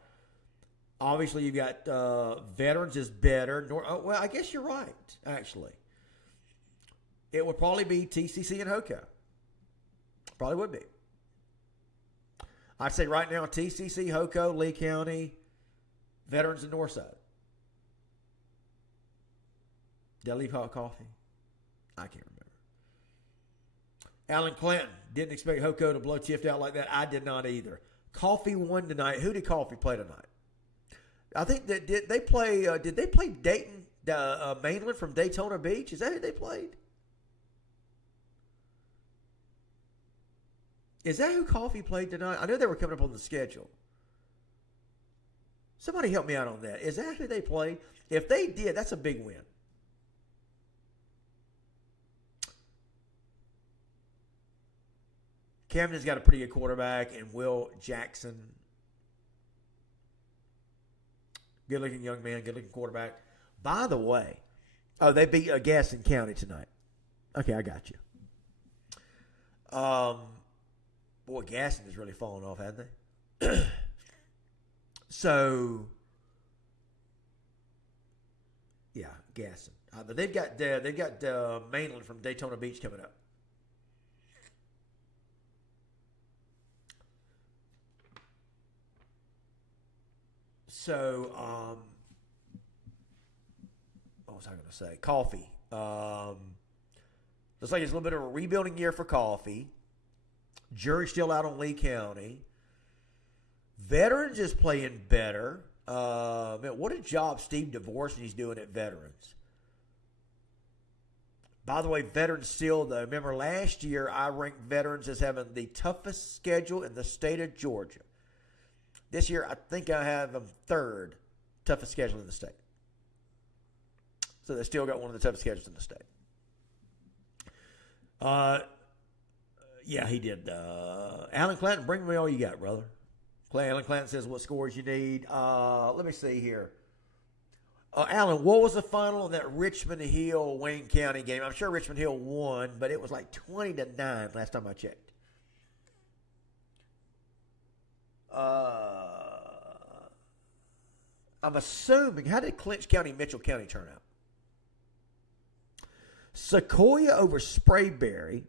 obviously you've got Veterans is better. Well, I guess you're right, actually. It would probably be TCC and Hoko. Probably would be. I'd say right now TCC, Hoko, Lee County, Veterans, and Northside. Did I leave hot coffee? I can't remember. Alan Clinton. Didn't expect Hoko to blow Tift out like that. I did not either. Coffee won tonight. Who did Coffee play tonight? I think that did they play Dayton Mainland from Daytona Beach? Is that who they played? Is that who Coffee played tonight? I know they were coming up on the schedule. Somebody help me out on that. Is that who they played? If they did, that's a big win. Camden's got a pretty good quarterback, and Will Jackson. Good-looking young man, good-looking quarterback. By the way, they beat Gaston County tonight. Okay, I got you. Boy, Gaston has really fallen off, haven't they? So, yeah, Gaston. But they've got Mainland from Daytona Beach coming up. So, what was I going to say? Coffee. Looks like it's a little bit of a rebuilding year for Coffee. Jury's still out on Lee County. Veterans is playing better. Man, what a job Steve DeVorsney's doing at Veterans. By the way, Veterans still, though, remember last year I ranked Veterans as having the toughest schedule in the state of Georgia. This year, I think I have them third toughest schedule in the state. So they still got one of the toughest schedules in the state. Yeah, he did. Alan Clanton, bring me all you got, brother. Alan Clanton says what scores you need. Let me see here. Alan, what was the final in that Richmond Hill Wayne County game? I'm sure Richmond Hill won, but it was like 20-9 last time I checked. I'm assuming, how did Clinch County, Mitchell County turn out? Sequoia over Sprayberry.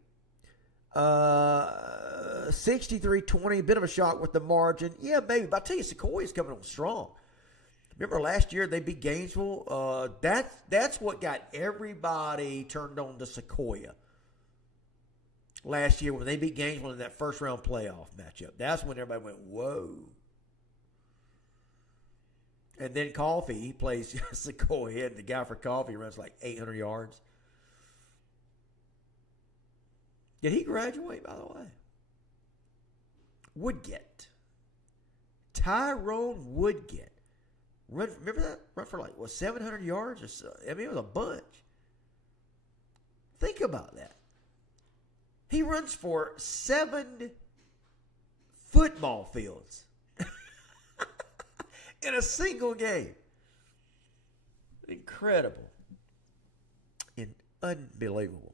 63-20, a bit of a shock with the margin. Yeah, maybe. But I tell you, Sequoia's coming on strong. Remember last year they beat Gainesville? That's what got everybody turned on to Sequoia. Last year when they beat Gainesville in that first round playoff matchup. That's when everybody went, whoa. And then Coffee, he plays Sequoia, and the guy for Coffee runs like 800 yards. Did he graduate, by the way? Woodgett. Tyrone Woodgett. Remember that? Run for 700 yards or so? I mean, it was a bunch. Think about that. He runs for 7 football fields in a single game. Incredible. And unbelievable.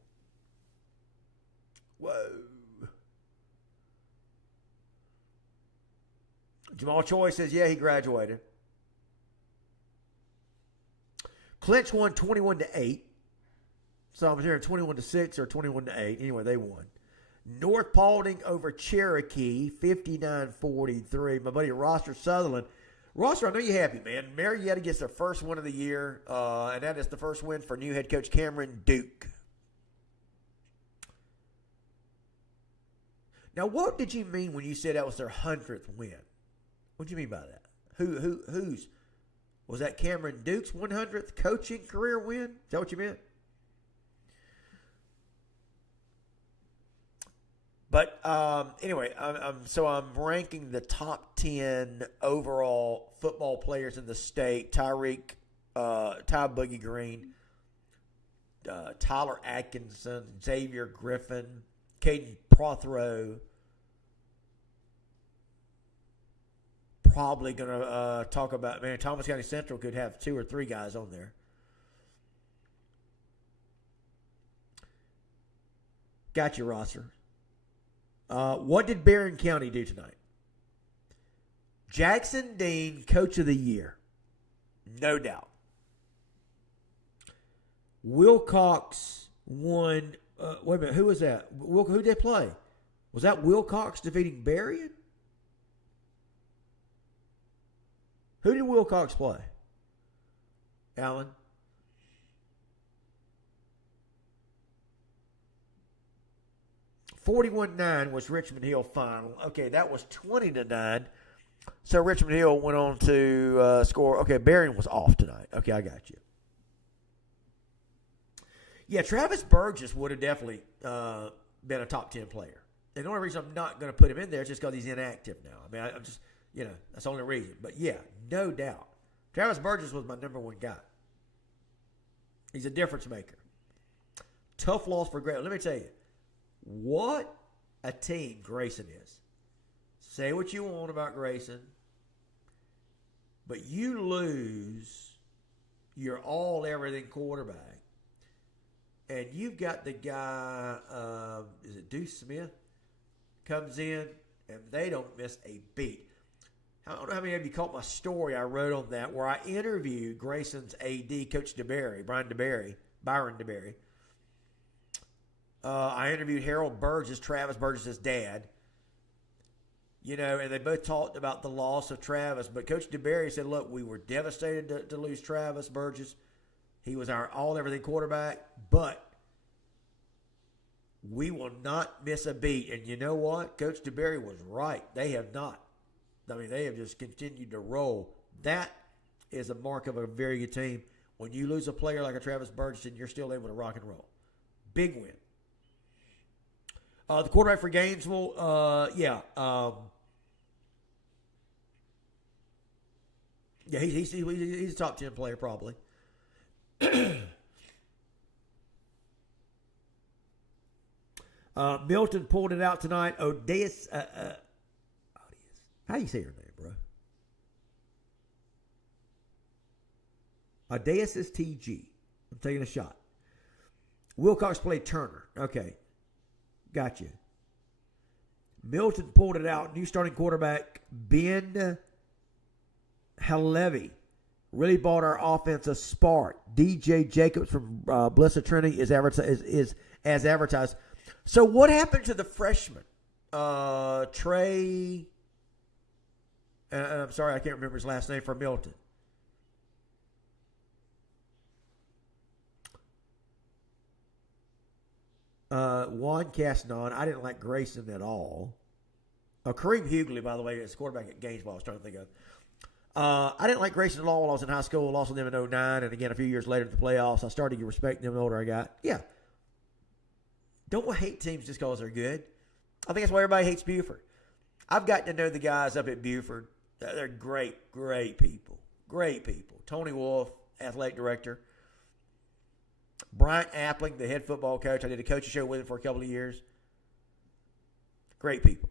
Whoa. Jamal Choi says, yeah, he graduated. Clinch won 21-8. So I'm hearing 21-6 or 21-8. Anyway, they won. North Paulding over Cherokee, 59-43. My buddy Roster Sutherland. Roster, I know you're happy, man. Marietta gets their first win of the year, and that is the first win for new head coach Cameron Duke. Now, what did you mean when you said that was their 100th win? What do you mean by that? Whose? Was that Cameron Duke's 100th coaching career win? Is that what you meant? But anyway, I'm ranking the top 10 overall football players in the state. Ty Boogie Green, Tyler Atkinson, Xavier Griffin, Caden Prothero. Probably going to talk about, man, Thomas County Central could have 2 or 3 guys on there. Got you, Rosser. What did Barron County do tonight? Jackson Dean, Coach of the Year. No doubt. Wilcox won. Wait a minute. Who was that? Who did they play? Was that Wilcox defeating Berrien? Who did Wilcox play? Alan? $41-9 was Richmond Hill final. Okay, that was 20-9. So Richmond Hill went on to score. Okay, Berrien was off tonight. Okay, I got you. Yeah, Travis Burgess would have definitely been a top 10 player. And the only reason I'm not going to put him in there is just because he's inactive now. I mean, I'm just, that's the only reason. But yeah, no doubt. Travis Burgess was my number 1 guy. He's a difference maker. Tough loss for Grayson. Let me tell you, what a team Grayson is. Say what you want about Grayson, but you lose your all-everything quarterback, and you've got the guy, is it Deuce Smith, comes in, and they don't miss a beat. I don't know how many of you caught my story I wrote on that, where I interviewed Grayson's AD, Coach DeBerry, Byron DeBerry. I interviewed Harold Burgess, Travis Burgess' dad. And they both talked about the loss of Travis. But Coach DeBerry said, look, we were devastated to lose Travis Burgess. He was our all-everything quarterback. But we will not miss a beat. And you know what? Coach DeBerry was right. They have not. I mean, they have just continued to roll. That is a mark of a very good team. When you lose a player like a Travis Burgess and you're still able to rock and roll. Big win. The quarterback for Gainesville, he's a top 10 player probably. Milton pulled it out tonight. Odeus, how do you say her name, bro? Odeus is TG. I'm taking a shot. Wilcox played Turner. Okay. Got you. Milton pulled it out. New starting quarterback, Ben Halevi, Really bought our offense a spark. DJ Jacobs from Blessed Trinity is as advertised. So what happened to the freshman? Trey, I'm sorry, I can't remember his last name, from Milton. Juan Casnon. I didn't like Grayson at all. Kareem Hughley, by the way, is quarterback at Gainesville, I was trying to think of. I didn't like Grayson at all while I was in high school. Lost with them in 2009, and again a few years later at the playoffs. I started to respect them the older I got. Yeah. Don't hate teams just because they're good. I think that's why everybody hates Buford. I've gotten to know the guys up at Buford. They're great, great people. Great people. Tony Wolf, athletic director. Bryant Appling, the head football coach. I did a coaching show with him for a couple of years. Great people.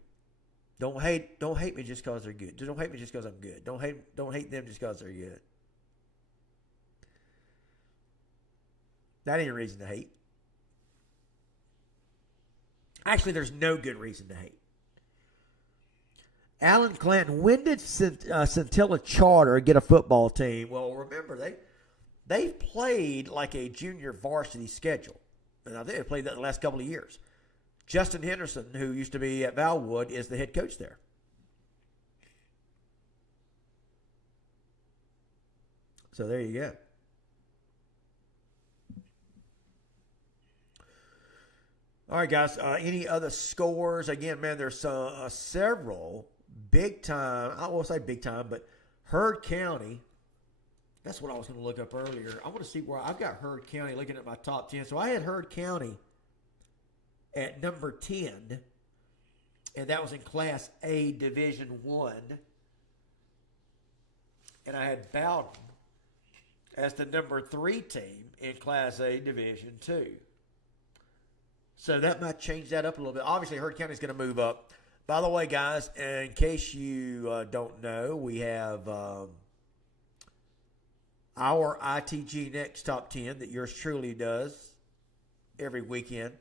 Don't hate me just because they're good. Just don't hate me just because I'm good. Don't hate them just because they're good. That ain't a reason to hate. Actually, there's no good reason to hate. Alan Clanton, when did Scintilla Charter get a football team? Well, remember, they've played like a junior varsity schedule. And I think they've played that the last couple of years. Justin Henderson, who used to be at Valwood, is the head coach there. So there you go. All right, guys. Any other scores? Again, man, there's several big time. I won't say big time, but Heard County. That's what I was going to look up earlier. I want to see where I've got Heard County looking at my top 10. So I had Heard County at number 10, and that was in Class A, Division I. And I had Bowden as the number 3 team in Class A, Division II. So that might change that up a little bit. Obviously, Heard County is going to move up. By the way, guys, in case you don't know, we have our ITG Next Top 10 that yours truly does every weekend.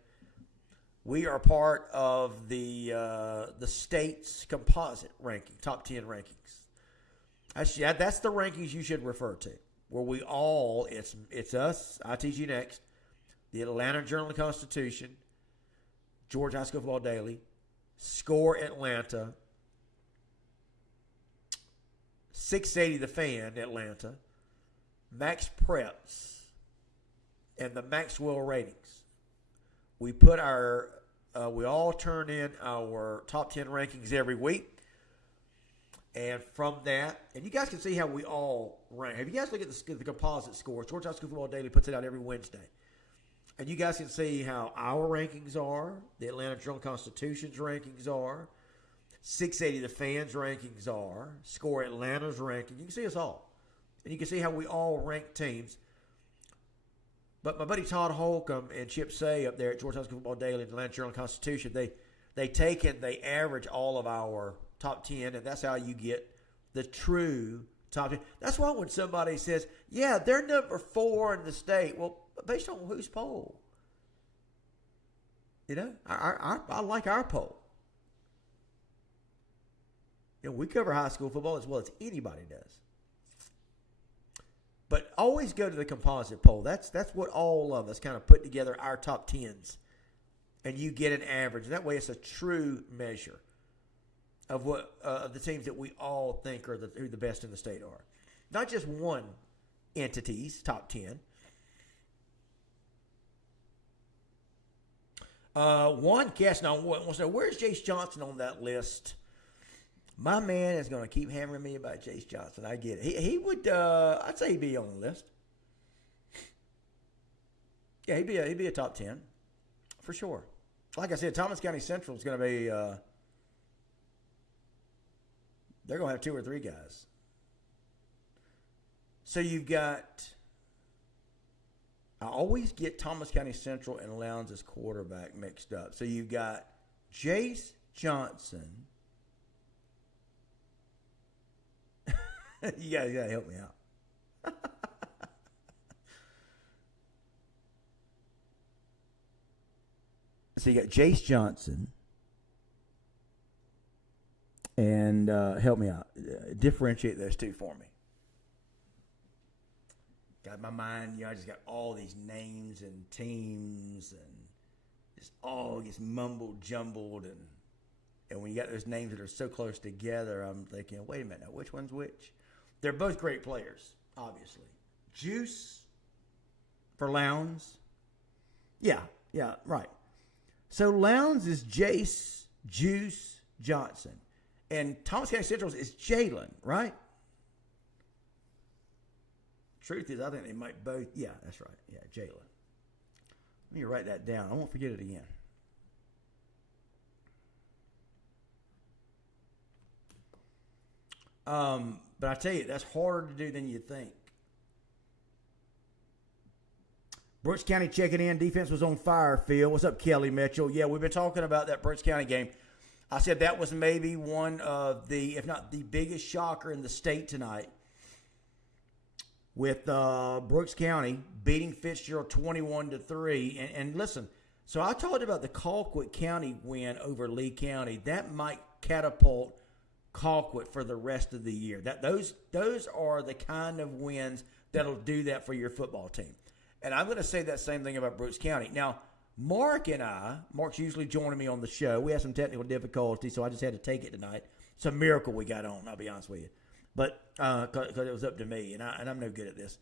We are part of the state's composite ranking, top 10 rankings. That's the rankings you should refer to, where we all, it's us, ITG Next, the Atlanta Journal-Constitution, Georgia High School Football Daily, Score Atlanta, 680 The Fan Atlanta, Max Preps, and the Maxwell ratings. We put we all turn in our top 10 rankings every week. And from that, and you guys can see how we all rank. If you guys look at the composite scores, Georgia High School Football Daily puts it out every Wednesday. And you guys can see how our rankings are, the Atlanta Journal-Constitution's rankings are, 680 The Fans' rankings are, Score Atlanta's ranking. You can see us all. And you can see how we all rank teams. But my buddy Todd Holcomb and Chip Say up there at Georgia High School Football Daily and Atlanta Journal-Constitution, they take and they average all of our top 10, and that's how you get the true top 10. That's why when somebody says, yeah, they're number 4 in the state, well, based on whose poll? You know, I like our poll. You know, we cover high school football as well as anybody does. But always go to the composite poll. That's what all of us kind of put together our top 10s. And you get an average. And that way it's a true measure of what the teams that we all think are who the best in the state are. Not just one entity's top 10. One guest now wants to know, where's Jace Johnson on that list? My man is going to keep hammering me about Jace Johnson. I get it. He would, I'd say he'd be on the list. Yeah, he'd be a top 10 for sure. Like I said, Thomas County Central is going to be, they're going to have 2 or 3 guys. So you've got, I always get Thomas County Central and Lowndes as quarterback mixed up. So you've got Jace Johnson. You guys got to help me out. So you got Jace Johnson. And help me out. Differentiate those two for me. God, my mind, I just got all these names and teams and just all gets mumbled, jumbled, and when you got those names that are so close together, I'm thinking, wait a minute, now which one's which? They're both great players, obviously. Juice for Lowndes. Yeah, right. So Lowndes is Jace, Juice, Johnson. And Thomas County Central's is Jalen, right? Truth is, I think they might both. Yeah, that's right. Yeah, Jalen. Let me write that down. I won't forget it again. But I tell you, that's harder to do than you think. Brooks County checking in. Defense was on fire, Phil. What's up, Kelly Mitchell? Yeah, we've been talking about that Brooks County game. I said that was maybe one of the, if not the biggest shocker in the state tonight, with Brooks County beating Fitzgerald 21-3. And listen, so I talked about the Colquitt County win over Lee County. That might catapult Colquitt for the rest of the year. Those are the kind of wins that'll do that for your football team. And I'm going to say that same thing about Brooks County. Now, Mark's usually joining me on the show. We had some technical difficulties, so I just had to take it tonight. It's a miracle we got on, I'll be honest with you. But because it was up to me, and I'm no good at this.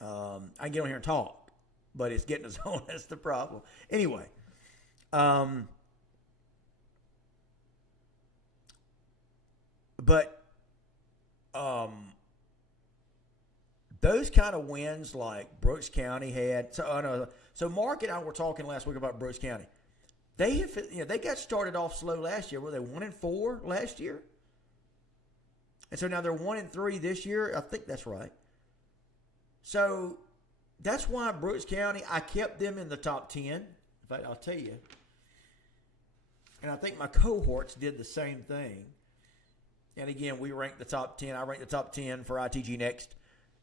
I can get on here and talk, but it's getting us on. That's the problem. Anyway, those kind of wins like Brooks County had. So Mark and I were talking last week about Brooks County. They got started off slow last year. Were they 1-4 last year? And so now they're 1-3 this year. I think that's right. So that's why Brooks County, I kept them in the top 10. In fact, I'll tell you. And I think my cohorts did the same thing. And again, we ranked the top 10. I ranked the top 10 for ITG Next.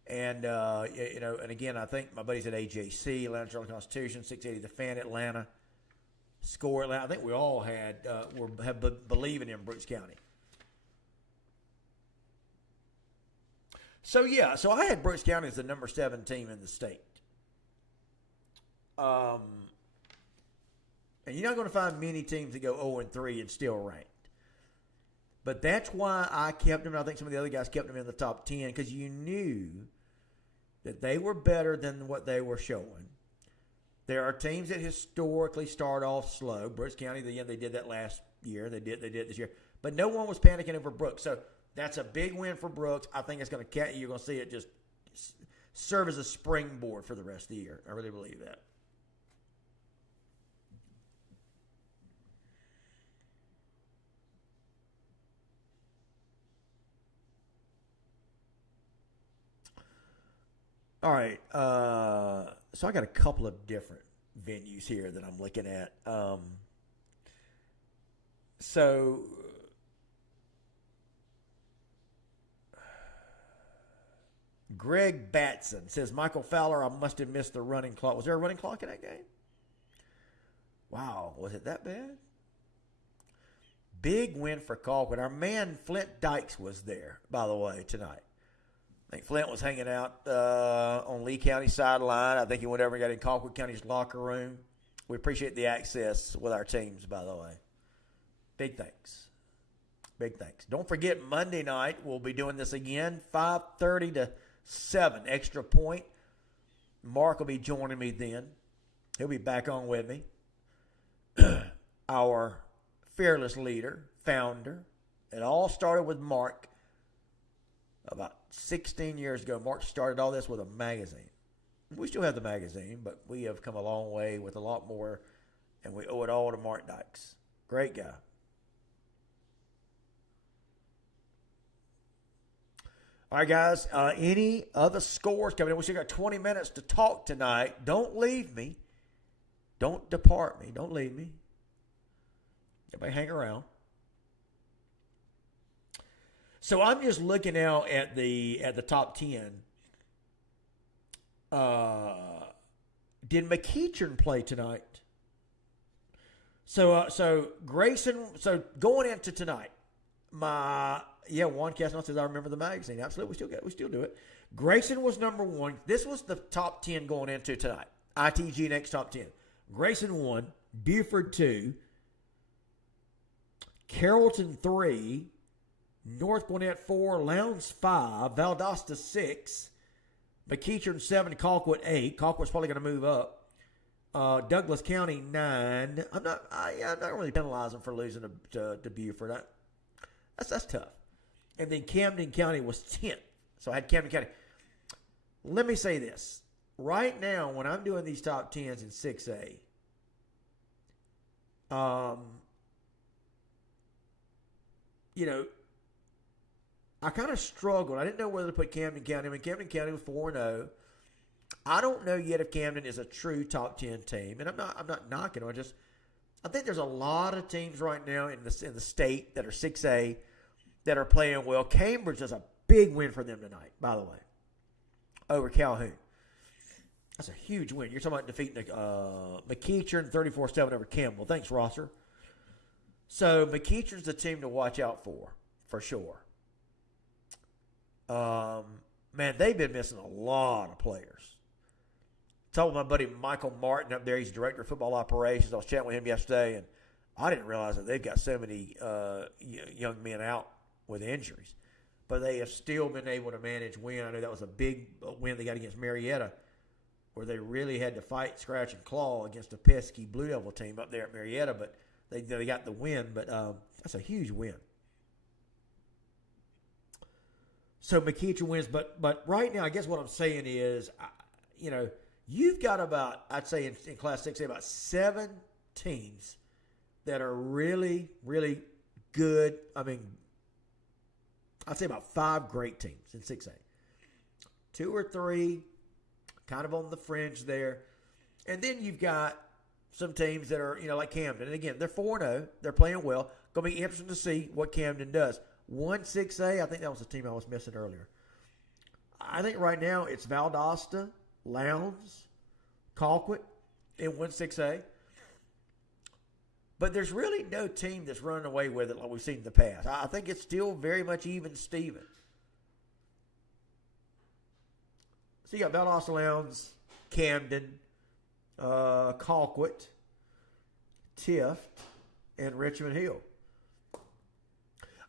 And, and again, I think my buddies at AJC, Atlanta Journal-Constitution, 680 The Fan, Atlanta, Score Atlanta. I think we all have believing in Brooks County. So I had Brooks County as the number 7 team in the state. And you're not going to find many teams that go 0-3 and still ranked. But that's why I kept them, and I think some of the other guys kept them in the top 10, because you knew that they were better than what they were showing. There are teams that historically start off slow. Brooks County, they did that last year. They did it this year. But no one was panicking over Brooks. So that's a big win for Brooks. I think it's going to you're going to see it just serve as a springboard for the rest of the year. I really believe that. All right, so I got a couple of different venues here that I'm looking at. So Greg Batson says, Michael Fowler, I must have missed the running clock. Was there a running clock in that game? Wow, was it that bad? Big win for Colquitt. Our man Flint Dykes was there, by the way, tonight. I think Flint was hanging out on Lee County sideline. I think he went over and got in Colquitt County's locker room. We appreciate the access with our teams, by the way. Big thanks. Big thanks. Don't forget, Monday night, we'll be doing this again, 5:30 to 7, extra point. Mark will be joining me then. He'll be back on with me. Our fearless leader, founder. It all started with Mark. About 16 years ago, Mark started all this with a magazine. We still have the magazine, but we have come a long way with a lot more, and we owe it all to Mark Dykes. Great guy. All right, guys, any other scores coming in? We still got 20 minutes to talk tonight. Don't leave me. Don't depart me. Don't leave me. Everybody hang around. So I'm just looking now at the top 10. Did McEachern play tonight? So Grayson. So going into tonight, Juan Castano says I remember the magazine. Absolutely, we still do it. Grayson was number 1. This was the top 10 going into tonight. ITG next top 10. Grayson 1, Buford 2, Carrollton 3, North Gwinnett 4, Lowndes 5, Valdosta 6, McEachern 7, Colquitt 8. Colquitt's probably going to move up. Douglas County 9. I'm not really penalizing for losing to Buford. That's tough. And then Camden County was 10th. So I had Camden County. Let me say this. Right now, when I'm doing these top 10s in 6A, I kind of struggled. I didn't know whether to put Camden County. I mean, Camden County was 4-0. I don't know yet if Camden is a true top 10 team, and I'm not knocking them. I think there's a lot of teams right now in the state that are 6A that are playing well. Cambridge is a big win for them tonight, by the way, over Calhoun. That's a huge win. You're talking about defeating McEachern 34-7 over Campbell. Thanks, Rosser. So McEachern's the team to watch out for sure. Man, they've been missing a lot of players. Told my buddy Michael Martin up there, he's director of football operations. I was chatting with him yesterday, and I didn't realize that they've got so many young men out with injuries. But they have still been able to manage win. I know that was a big win they got against Marietta, where they really had to fight, scratch, and claw against a pesky Blue Devil team up there at Marietta. But they got the win. But that's a huge win. So McEachern wins. But right now, I guess what I'm saying is, you've got about, I'd say in Class 6A, about 7 teams that are really, really good. I mean, I'd say about 5 great teams in 6A. 2 or 3 kind of on the fringe there. And then you've got some teams that are, like Camden. And again, they're 4-0. They're playing well. Going to be interesting to see what Camden does. 1-6A, I think that was the team I was missing earlier. I think right now it's Valdosta, Lowndes, Colquitt in 1-6A. But there's really no team that's running away with it like we've seen in the past. I think it's still very much even Steven. So you got Valdosta, Lowndes, Camden, Colquitt, Tift, and Richmond Hill.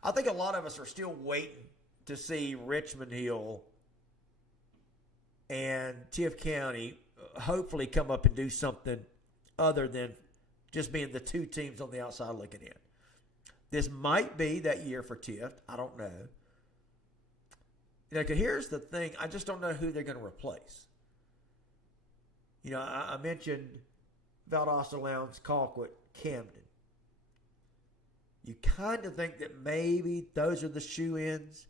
I think a lot of us are still waiting to see Richmond Hill and Tift County hopefully come up and do something other than just being the 2 teams on the outside looking in. This might be that year for Tift. I don't know. Because here's the thing. I just don't know who they're going to replace. I mentioned Valdosta, Lowndes, Colquitt, Camden. You kind of think that maybe those are the shoe-ins.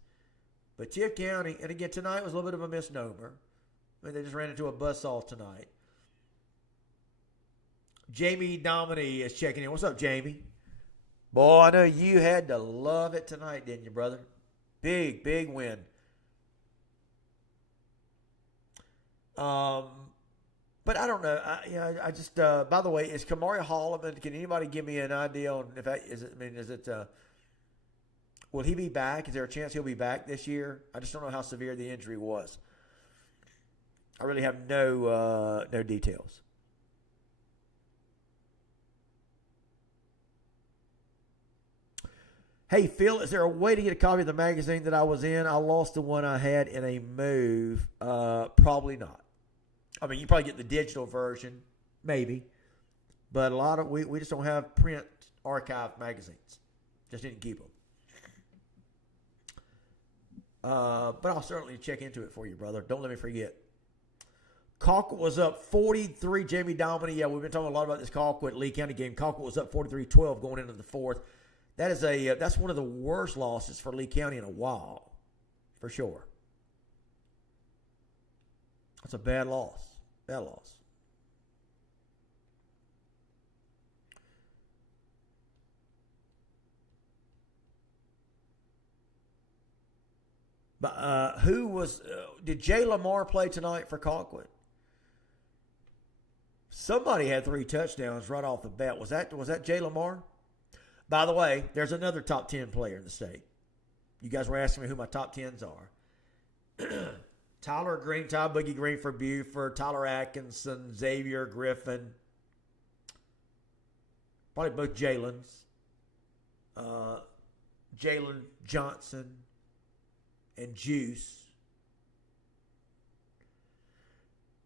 But Tift County, and again, tonight was a little bit of a misnomer. I mean, they just ran into a buzzsaw tonight. Jamie Dominy is checking in. What's up, Jamie? Boy, I know you had to love it tonight, didn't you, brother? Big, big win. But I don't know. I just. By the way, is Kamari Holloman? Can anybody give me an idea on if that is it? I mean, is it? Will he be back? Is there a chance he'll be back this year? I just don't know how severe the injury was. I really have no details. Hey, Phil, is there a way to get a copy of the magazine that I was in? I lost the one I had in a move. Probably not. I mean, you probably get the digital version, maybe. But a lot of we just don't have print archive magazines. Just didn't keep them. But I'll certainly check into it for you, brother. Don't let me forget. Colquitt was up 43. Jamie Dominy. Yeah, we've been talking a lot about this Colquitt Lee County game. Colquitt was up 43-12 going into the 4th. That is that's one of the worst losses for Lee County in a while, for sure. That's a bad loss. Bad loss. But did Jay Lamar play tonight for Colquitt? Somebody had 3 touchdowns right off the bat. Was that Jay Lamar? By the way, there's another top 10 player in the state. You guys were asking me who my top 10s are. Tyler Green, Ty Boogie Green for Buford, Tyler Atkinson, Xavier Griffin. Probably both Jalen's. Jalen Johnson and Juice.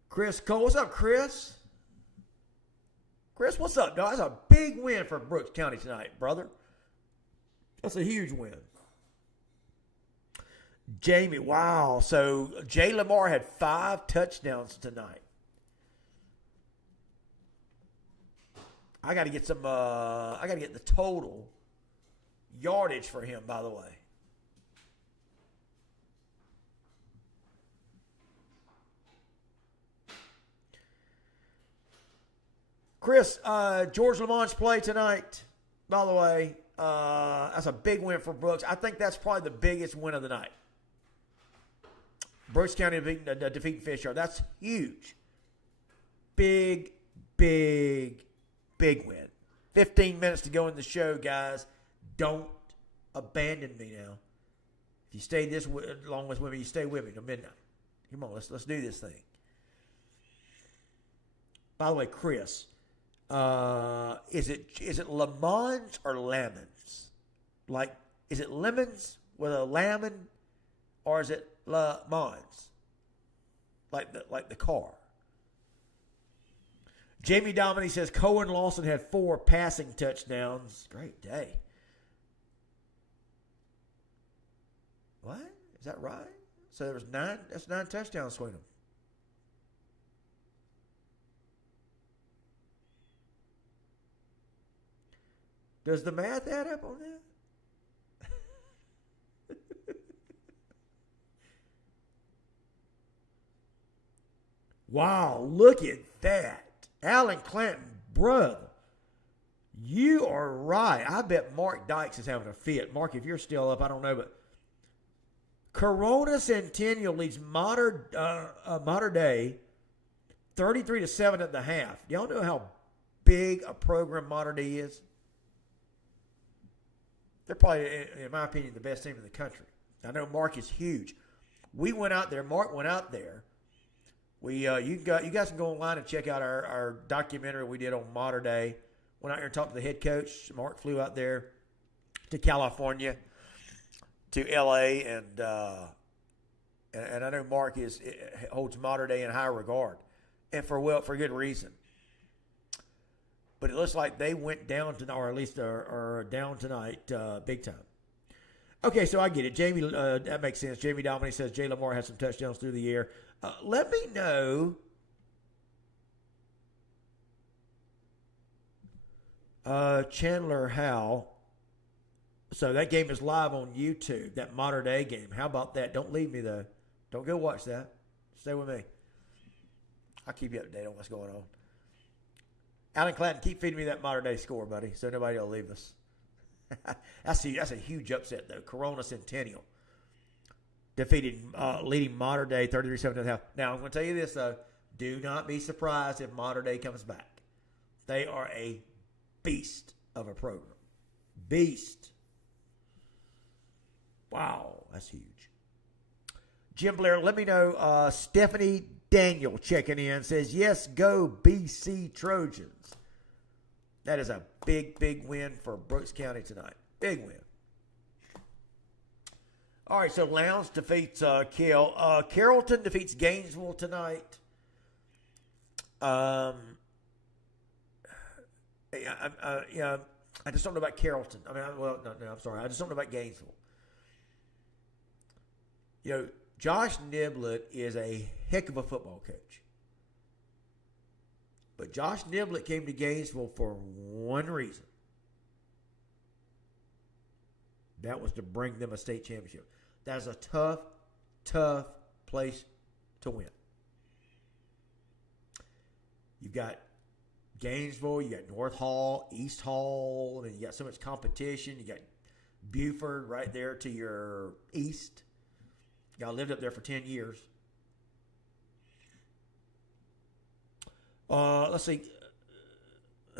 Chris Cole. What's up, Chris? Chris, what's up, dog? That's a big win for Brooks County tonight, brother. That's a huge win. Jamie, wow. So Jay Lamar had 5 touchdowns tonight. I got to get some. I got to get the total yardage for him. By the way, Chris, George Lamont's play tonight. By the way, that's a big win for Brooks. I think that's probably the biggest win of the night. Brooks County defeating Fishers. That's huge. Big win. 15 minutes to go in the show, guys. Don't abandon me now. If you stay this long with me, you stay with me till midnight. Come on, let's do this thing. By the way, Chris, is it Lamons or Lamons? Like, is it lemons with a lemon, or is it Lamons? Like the car. Jamie Dominic says Cohen Lawson had 4 passing touchdowns. Great day. What? Is that right? So there was 9. That's 9 touchdowns between them. Does the math add up on that? Wow, look at that. Alan Clanton, brother, you are right. I bet Mark Dykes is having a fit. Mark, if you're still up, I don't know, but Corona Centennial leads Modern Day 33-7 at the half. Y'all know how big a program Modern Day is? They're probably, in my opinion, the best team in the country. I know Mark is huge. We went out there. Mark went out there. You guys can go online and check out our documentary we did on Modern Day. Went out there and talked to the head coach. Mark flew out there to California, to L.A., and I know Mark holds Modern Day in high regard, and for good reason. But it looks like they went down tonight, or at least are down tonight, big time. Okay, so I get it. Jamie, that makes sense. Jamie Dominic says Jay Lamar has some touchdowns through the year. Let me know. Chandler Howe. So that game is live on YouTube, that Modern Day game. How about that? Don't leave me, though. Don't go watch that. Stay with me. I'll keep you up to date on what's going on. Alan Clanton, keep feeding me that Modern Day score, buddy, so nobody will leave us. That's a huge upset, though. Corona Centennial leading Modern Day 33-7. Now, I'm going to tell you this, though. Do not be surprised if Modern Day comes back. They are a beast of a program. Beast. Wow, that's huge. Jim Blair, let me know. Stephanie Daniel checking in says, yes, go BC Trojans. That is a big win for Brooks County tonight. Big win. All right, so Lowndes defeats Carrollton defeats Gainesville tonight. I just don't know about Carrollton. I'm sorry. I just don't know about Gainesville. Josh Niblett is a heck of a football coach. But Josh Niblett came to Gainesville for one reason. That was to bring them a state championship. That is a tough place to win. You've got Gainesville, you got North Hall, East Hall, and you got so much competition. You got Buford right there to your east. I lived up there for 10 years. Let's see.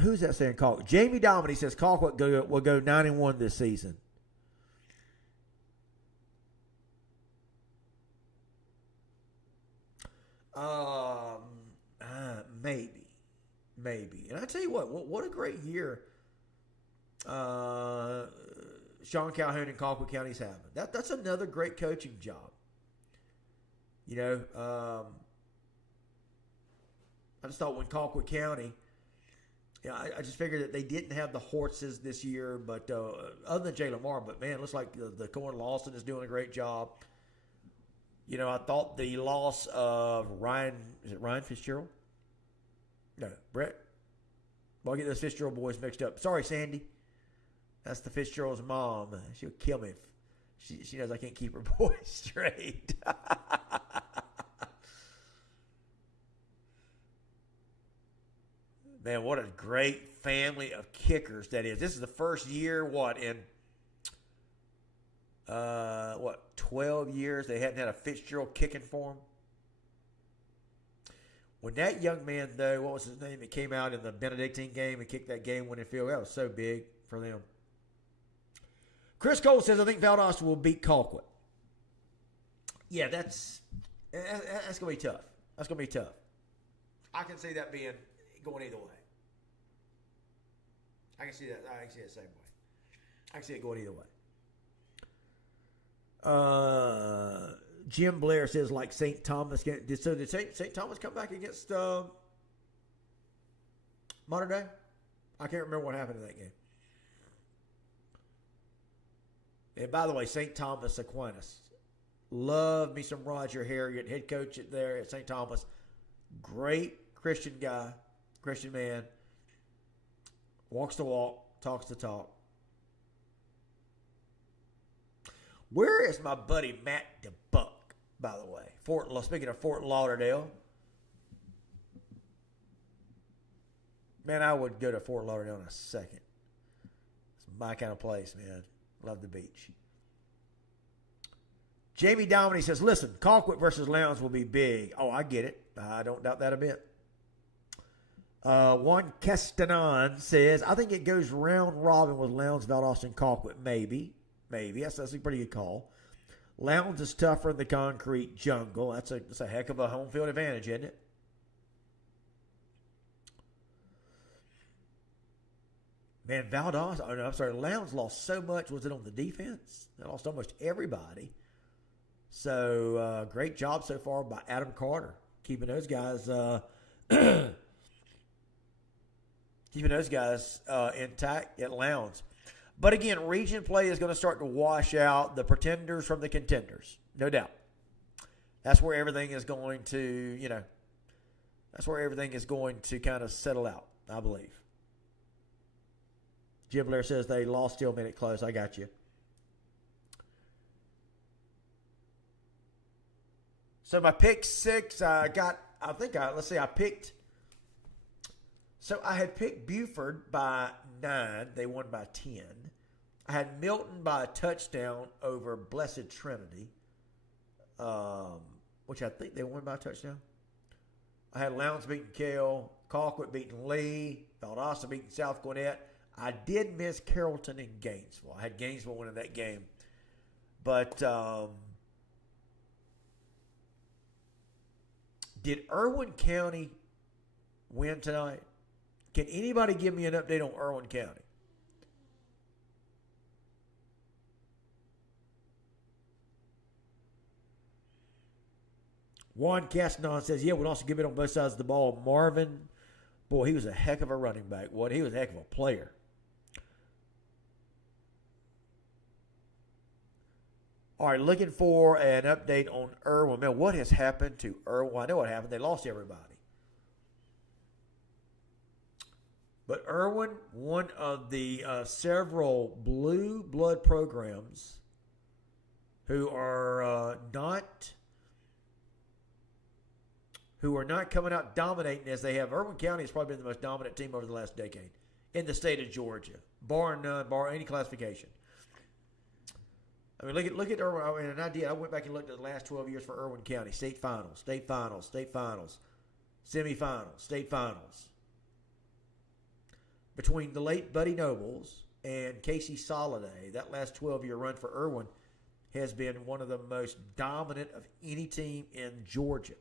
Who's that saying? Colquitt? Jamie Dominic says Colquitt will go 9-1 this season. maybe. And I tell you what a great year Sean Calhoun and Colquitt County's having. That's another great coaching job. You know, I just thought when Colquitt County, I just figured that they didn't have the horses this year, but other than Jay Lamar, but man, it looks like the Corn Lawson is doing a great job. You know, I thought the loss of Ryan Fitzgerald? No, Brett. Well, I get those Fitzgerald boys mixed up. Sorry, Sandy. That's the Fitzgerald's mom. She'll kill me if she knows I can't keep her boys straight. Man, what a great family of kickers that is. This is the first year, in 12 years they hadn't had a Fitzgerald kicking for them. When that young man, though, what was his name? He came out in the Benedictine game and kicked that game-winning field. That was so big for them. Chris Cole says, I think Valdosta will beat Colquitt. Yeah, that's going to be tough. That's going to be tough. I can see that going either way. I can see that. I can see it the same way. I can see it going either way. Jim Blair says, like St. Thomas. Did St. Thomas come back against Modern Day? I can't remember what happened in that game. And by the way, St. Thomas Aquinas. Love me some Roger Harriet, head coach there at St. Thomas. Great Christian guy, Christian man. Walks the walk, talks the talk. Where is my buddy Matt DeBuck, by the way? Speaking of Fort Lauderdale. Man, I would go to Fort Lauderdale in a second. It's my kind of place, man. Love the beach. Jamie Dominy says, listen, Colquitt versus Lowndes will be big. Oh, I get it. I don't doubt that a bit. Juan Castanon says, I think it goes round robin with Lowndes, Valdosta, and Colquitt. Maybe. That's a pretty good call. Lowndes is tougher in the concrete jungle. That's a heck of a home field advantage, isn't it? Man, Lowndes lost so much. Was it on the defense? They lost almost everybody. So, great job so far by Adam Carter. Keeping those guys intact at Lowndes. But again, region play is going to start to wash out the pretenders from the contenders. No doubt. That's where everything is going to, kind of settle out, I believe. Jim Blair says they lost, still made it close. I got you. So my pick 6, I picked. So I had picked Buford by 9. They won by 10. I had Milton by a touchdown over Blessed Trinity, which I think they won by a touchdown. I had Lowndes beating Kell, Colquitt beating Lee, Valdosta beating South Gwinnett. I did miss Carrollton and Gainesville. I had Gainesville winning that game. But did Irwin County win tonight? Can anybody give me an update on Irwin County? Juan Castanon says, we'd also give it on both sides of the ball. Marvin, boy, he was a heck of a running back. He was a heck of a player. All right, looking for an update on Irwin. Man, what has happened to Irwin? Well, I know what happened. They lost everybody. But Irwin, one of the several blue blood programs who are not coming out dominating as they have. Irwin County has probably been the most dominant team over the last decade in the state of Georgia, bar none, bar any classification. I mean, look at Irwin. I mean, an idea. I went back and looked at the last 12 years for Irwin County: state finals, semifinals, state finals. Between the late Buddy Nobles and Casey Soliday, that last 12-year run for Irwin has been one of the most dominant of any team in Georgia.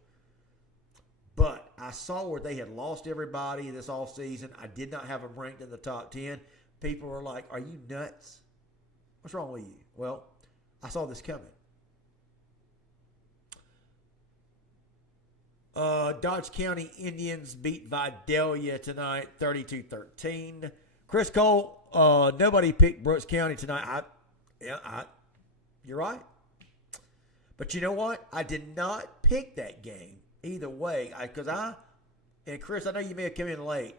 But I saw where they had lost everybody this offseason. I did not have them ranked in the top 10. People were like, are you nuts? What's wrong with you? Well, I saw this coming. Dodge County Indians beat Vidalia tonight, 32-13. Chris Cole, nobody picked Brooks County tonight. You're right. But you know what? I did not pick that game either way. And Chris, I know you may have come in late,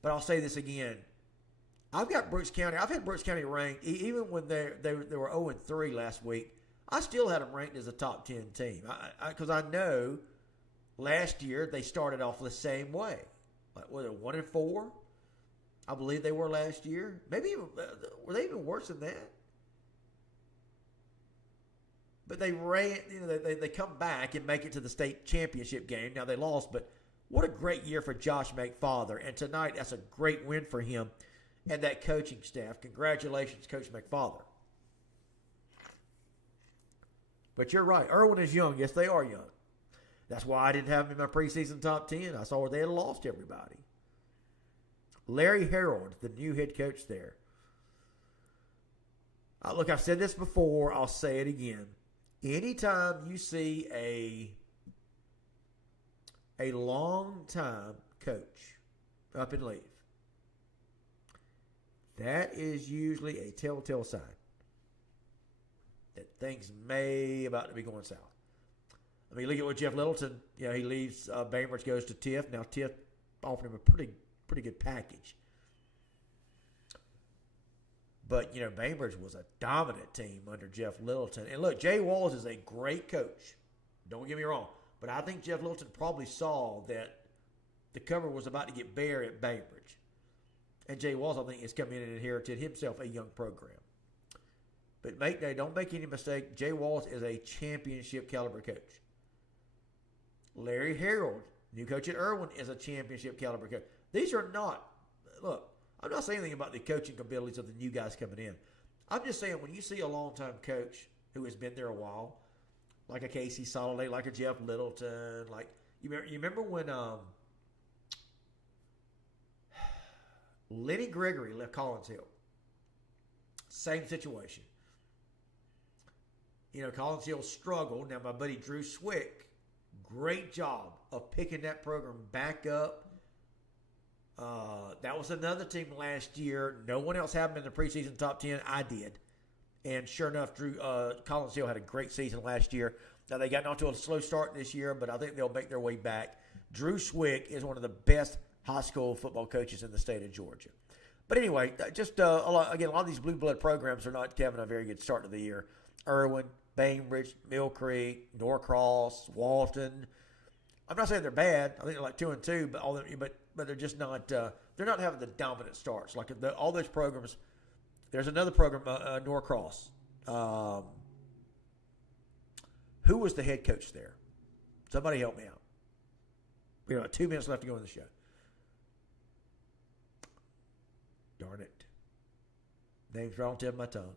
but I'll say this again. I've got Brooks County. I've had Brooks County ranked, even when they were 0-3 last week. I still had them ranked as a top 10 team. Because I know last year they started off the same way. Like, were they 1-4? I believe they were last year. Maybe even, were they even worse than that? But they ran. They come back and make it to the state championship game. Now they lost, but what a great year for Josh McFather. And tonight, that's a great win for him and that coaching staff. Congratulations, Coach McFather. But you're right. Irwin is young. Yes, they are young. That's why I didn't have him in my preseason top 10. I saw where they had lost everybody. Larry Harold, the new head coach there. Look, I've said this before. I'll say it again. Anytime you see a long-time coach up and leave, that is usually a telltale sign that things may about to be going south. I mean, look at what Jeff Littleton, he leaves Bainbridge, goes to Tiff. Now Tiff offered him a pretty good package. But, Bainbridge was a dominant team under Jeff Littleton. And look, Jay Walls is a great coach. Don't get me wrong. But I think Jeff Littleton probably saw that the cover was about to get bare at Bainbridge. And Jay Walls, I think, has come in and inherited himself a young program. But don't make any mistake. Jay Walls is a championship caliber coach. Larry Harold, new coach at Irwin, is a championship caliber coach. These are not, look, I'm not saying anything about the coaching abilities of the new guys coming in. I'm just saying when you see a long-time coach who has been there a while, like a Casey Soliday, like a Jeff Littleton, like you remember when Lenny Gregory left Collins Hill. Same situation. Collins Hill struggled. Now my buddy Drew Swick, great job of picking that program back up. That was another team last year. No one else had them in the preseason top 10. I did. And sure enough, Collins Hill had a great season last year. Now, they got off to a slow start this year, but I think they'll make their way back. Drew Swick is one of the best high school football coaches in the state of Georgia. But anyway, just a lot of these blue blood programs are not having a very good start to the year. Irwin, Bainbridge, Mill Creek, Norcross, Walton. I'm not saying they're bad. I think they're like 2-2, but they're just not. They're not having the dominant starts like all those programs. There's another program, Norcross. Who was the head coach there? Somebody help me out. We have 2 minutes left to go in the show. Darn it. Name's right on the tip of my tongue.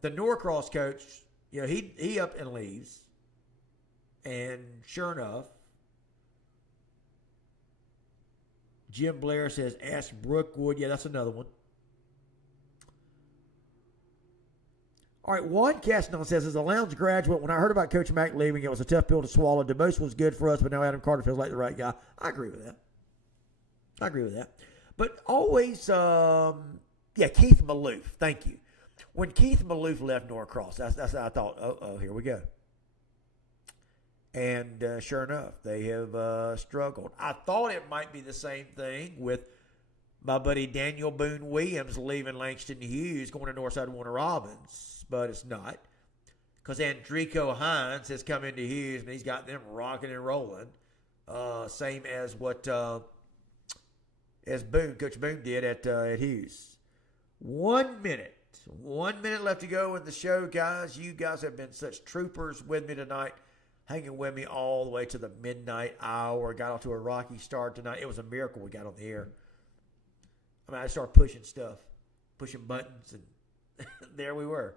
The Norcross coach, he up and leaves. And sure enough, Jim Blair says, ask Brookwood. Yeah, that's another one. All right, Juan Castnon says, as a Lowndes graduate, when I heard about Coach Mack leaving, it was a tough pill to swallow. DeBose was good for us, but now Adam Carter feels like the right guy. I agree with that. But always, Keith Maloof. Thank you. When Keith Maloof left Norcross, that's I thought, here we go. And sure enough, they have struggled. I thought it might be the same thing with my buddy Daniel Boone Williams leaving Langston Hughes, going to Northside Warner Robins, but it's not. Because Andrico Hines has come into Hughes, and he's got them rocking and rolling. Same as what Coach Boone did at Hughes. 1 minute. 1 minute left to go in the show, guys. You guys have been such troopers with me tonight, hanging with me all the way to the midnight hour. Got off to a rocky start tonight. It was a miracle we got on the air. I started pushing buttons, and there we were.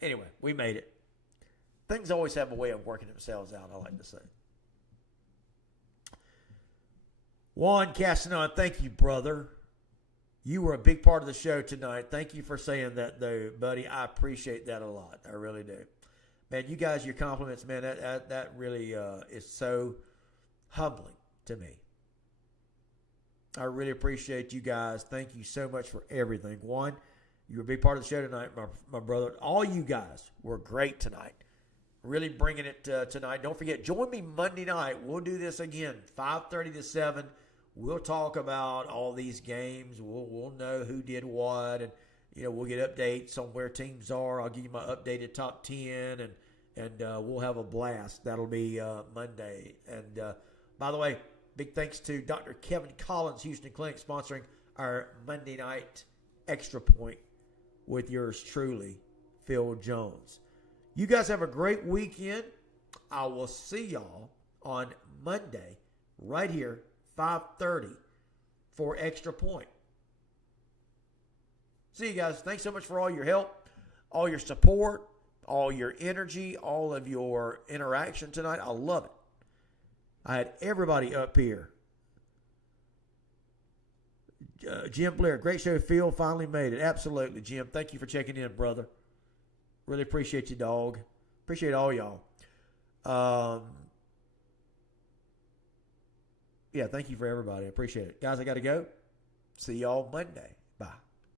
Anyway, we made it. things always have a way of working themselves out, I like to say. Juan Castanon, thank you, brother. You were a big part of the show tonight. Thank you for saying that, though, buddy. I appreciate that a lot. I really do. Man, you guys, your compliments, man, that really is so humbling to me. I really appreciate you guys. Thank you so much for everything. One, you were a big part of the show tonight, my brother. All you guys were great tonight. Really bringing it tonight. Don't forget, join me Monday night. We'll do this again, 5:30 to 7. We'll talk about all these games. We'll know who did what, and we'll get updates on where teams are. I'll give you my updated top 10, and we'll have a blast. That'll be Monday. And by the way, big thanks to Dr. Kevin Collins, Houston Clinic, sponsoring our Monday night Extra Point with yours truly, Phil Jones. You guys have a great weekend. I will see y'all on Monday right here, 5:30 for Extra Point. See you guys. Thanks so much for all your help, all your support, all your energy, all of your interaction tonight. I love it. I had everybody up here. Jim Blair, great show. Phil finally made it. Absolutely, Jim. Thank you for checking in, brother. Really appreciate you, dog. Appreciate all y'all. Yeah, thank you for everybody. I appreciate it. Guys, I got to go. See y'all Monday. Bye.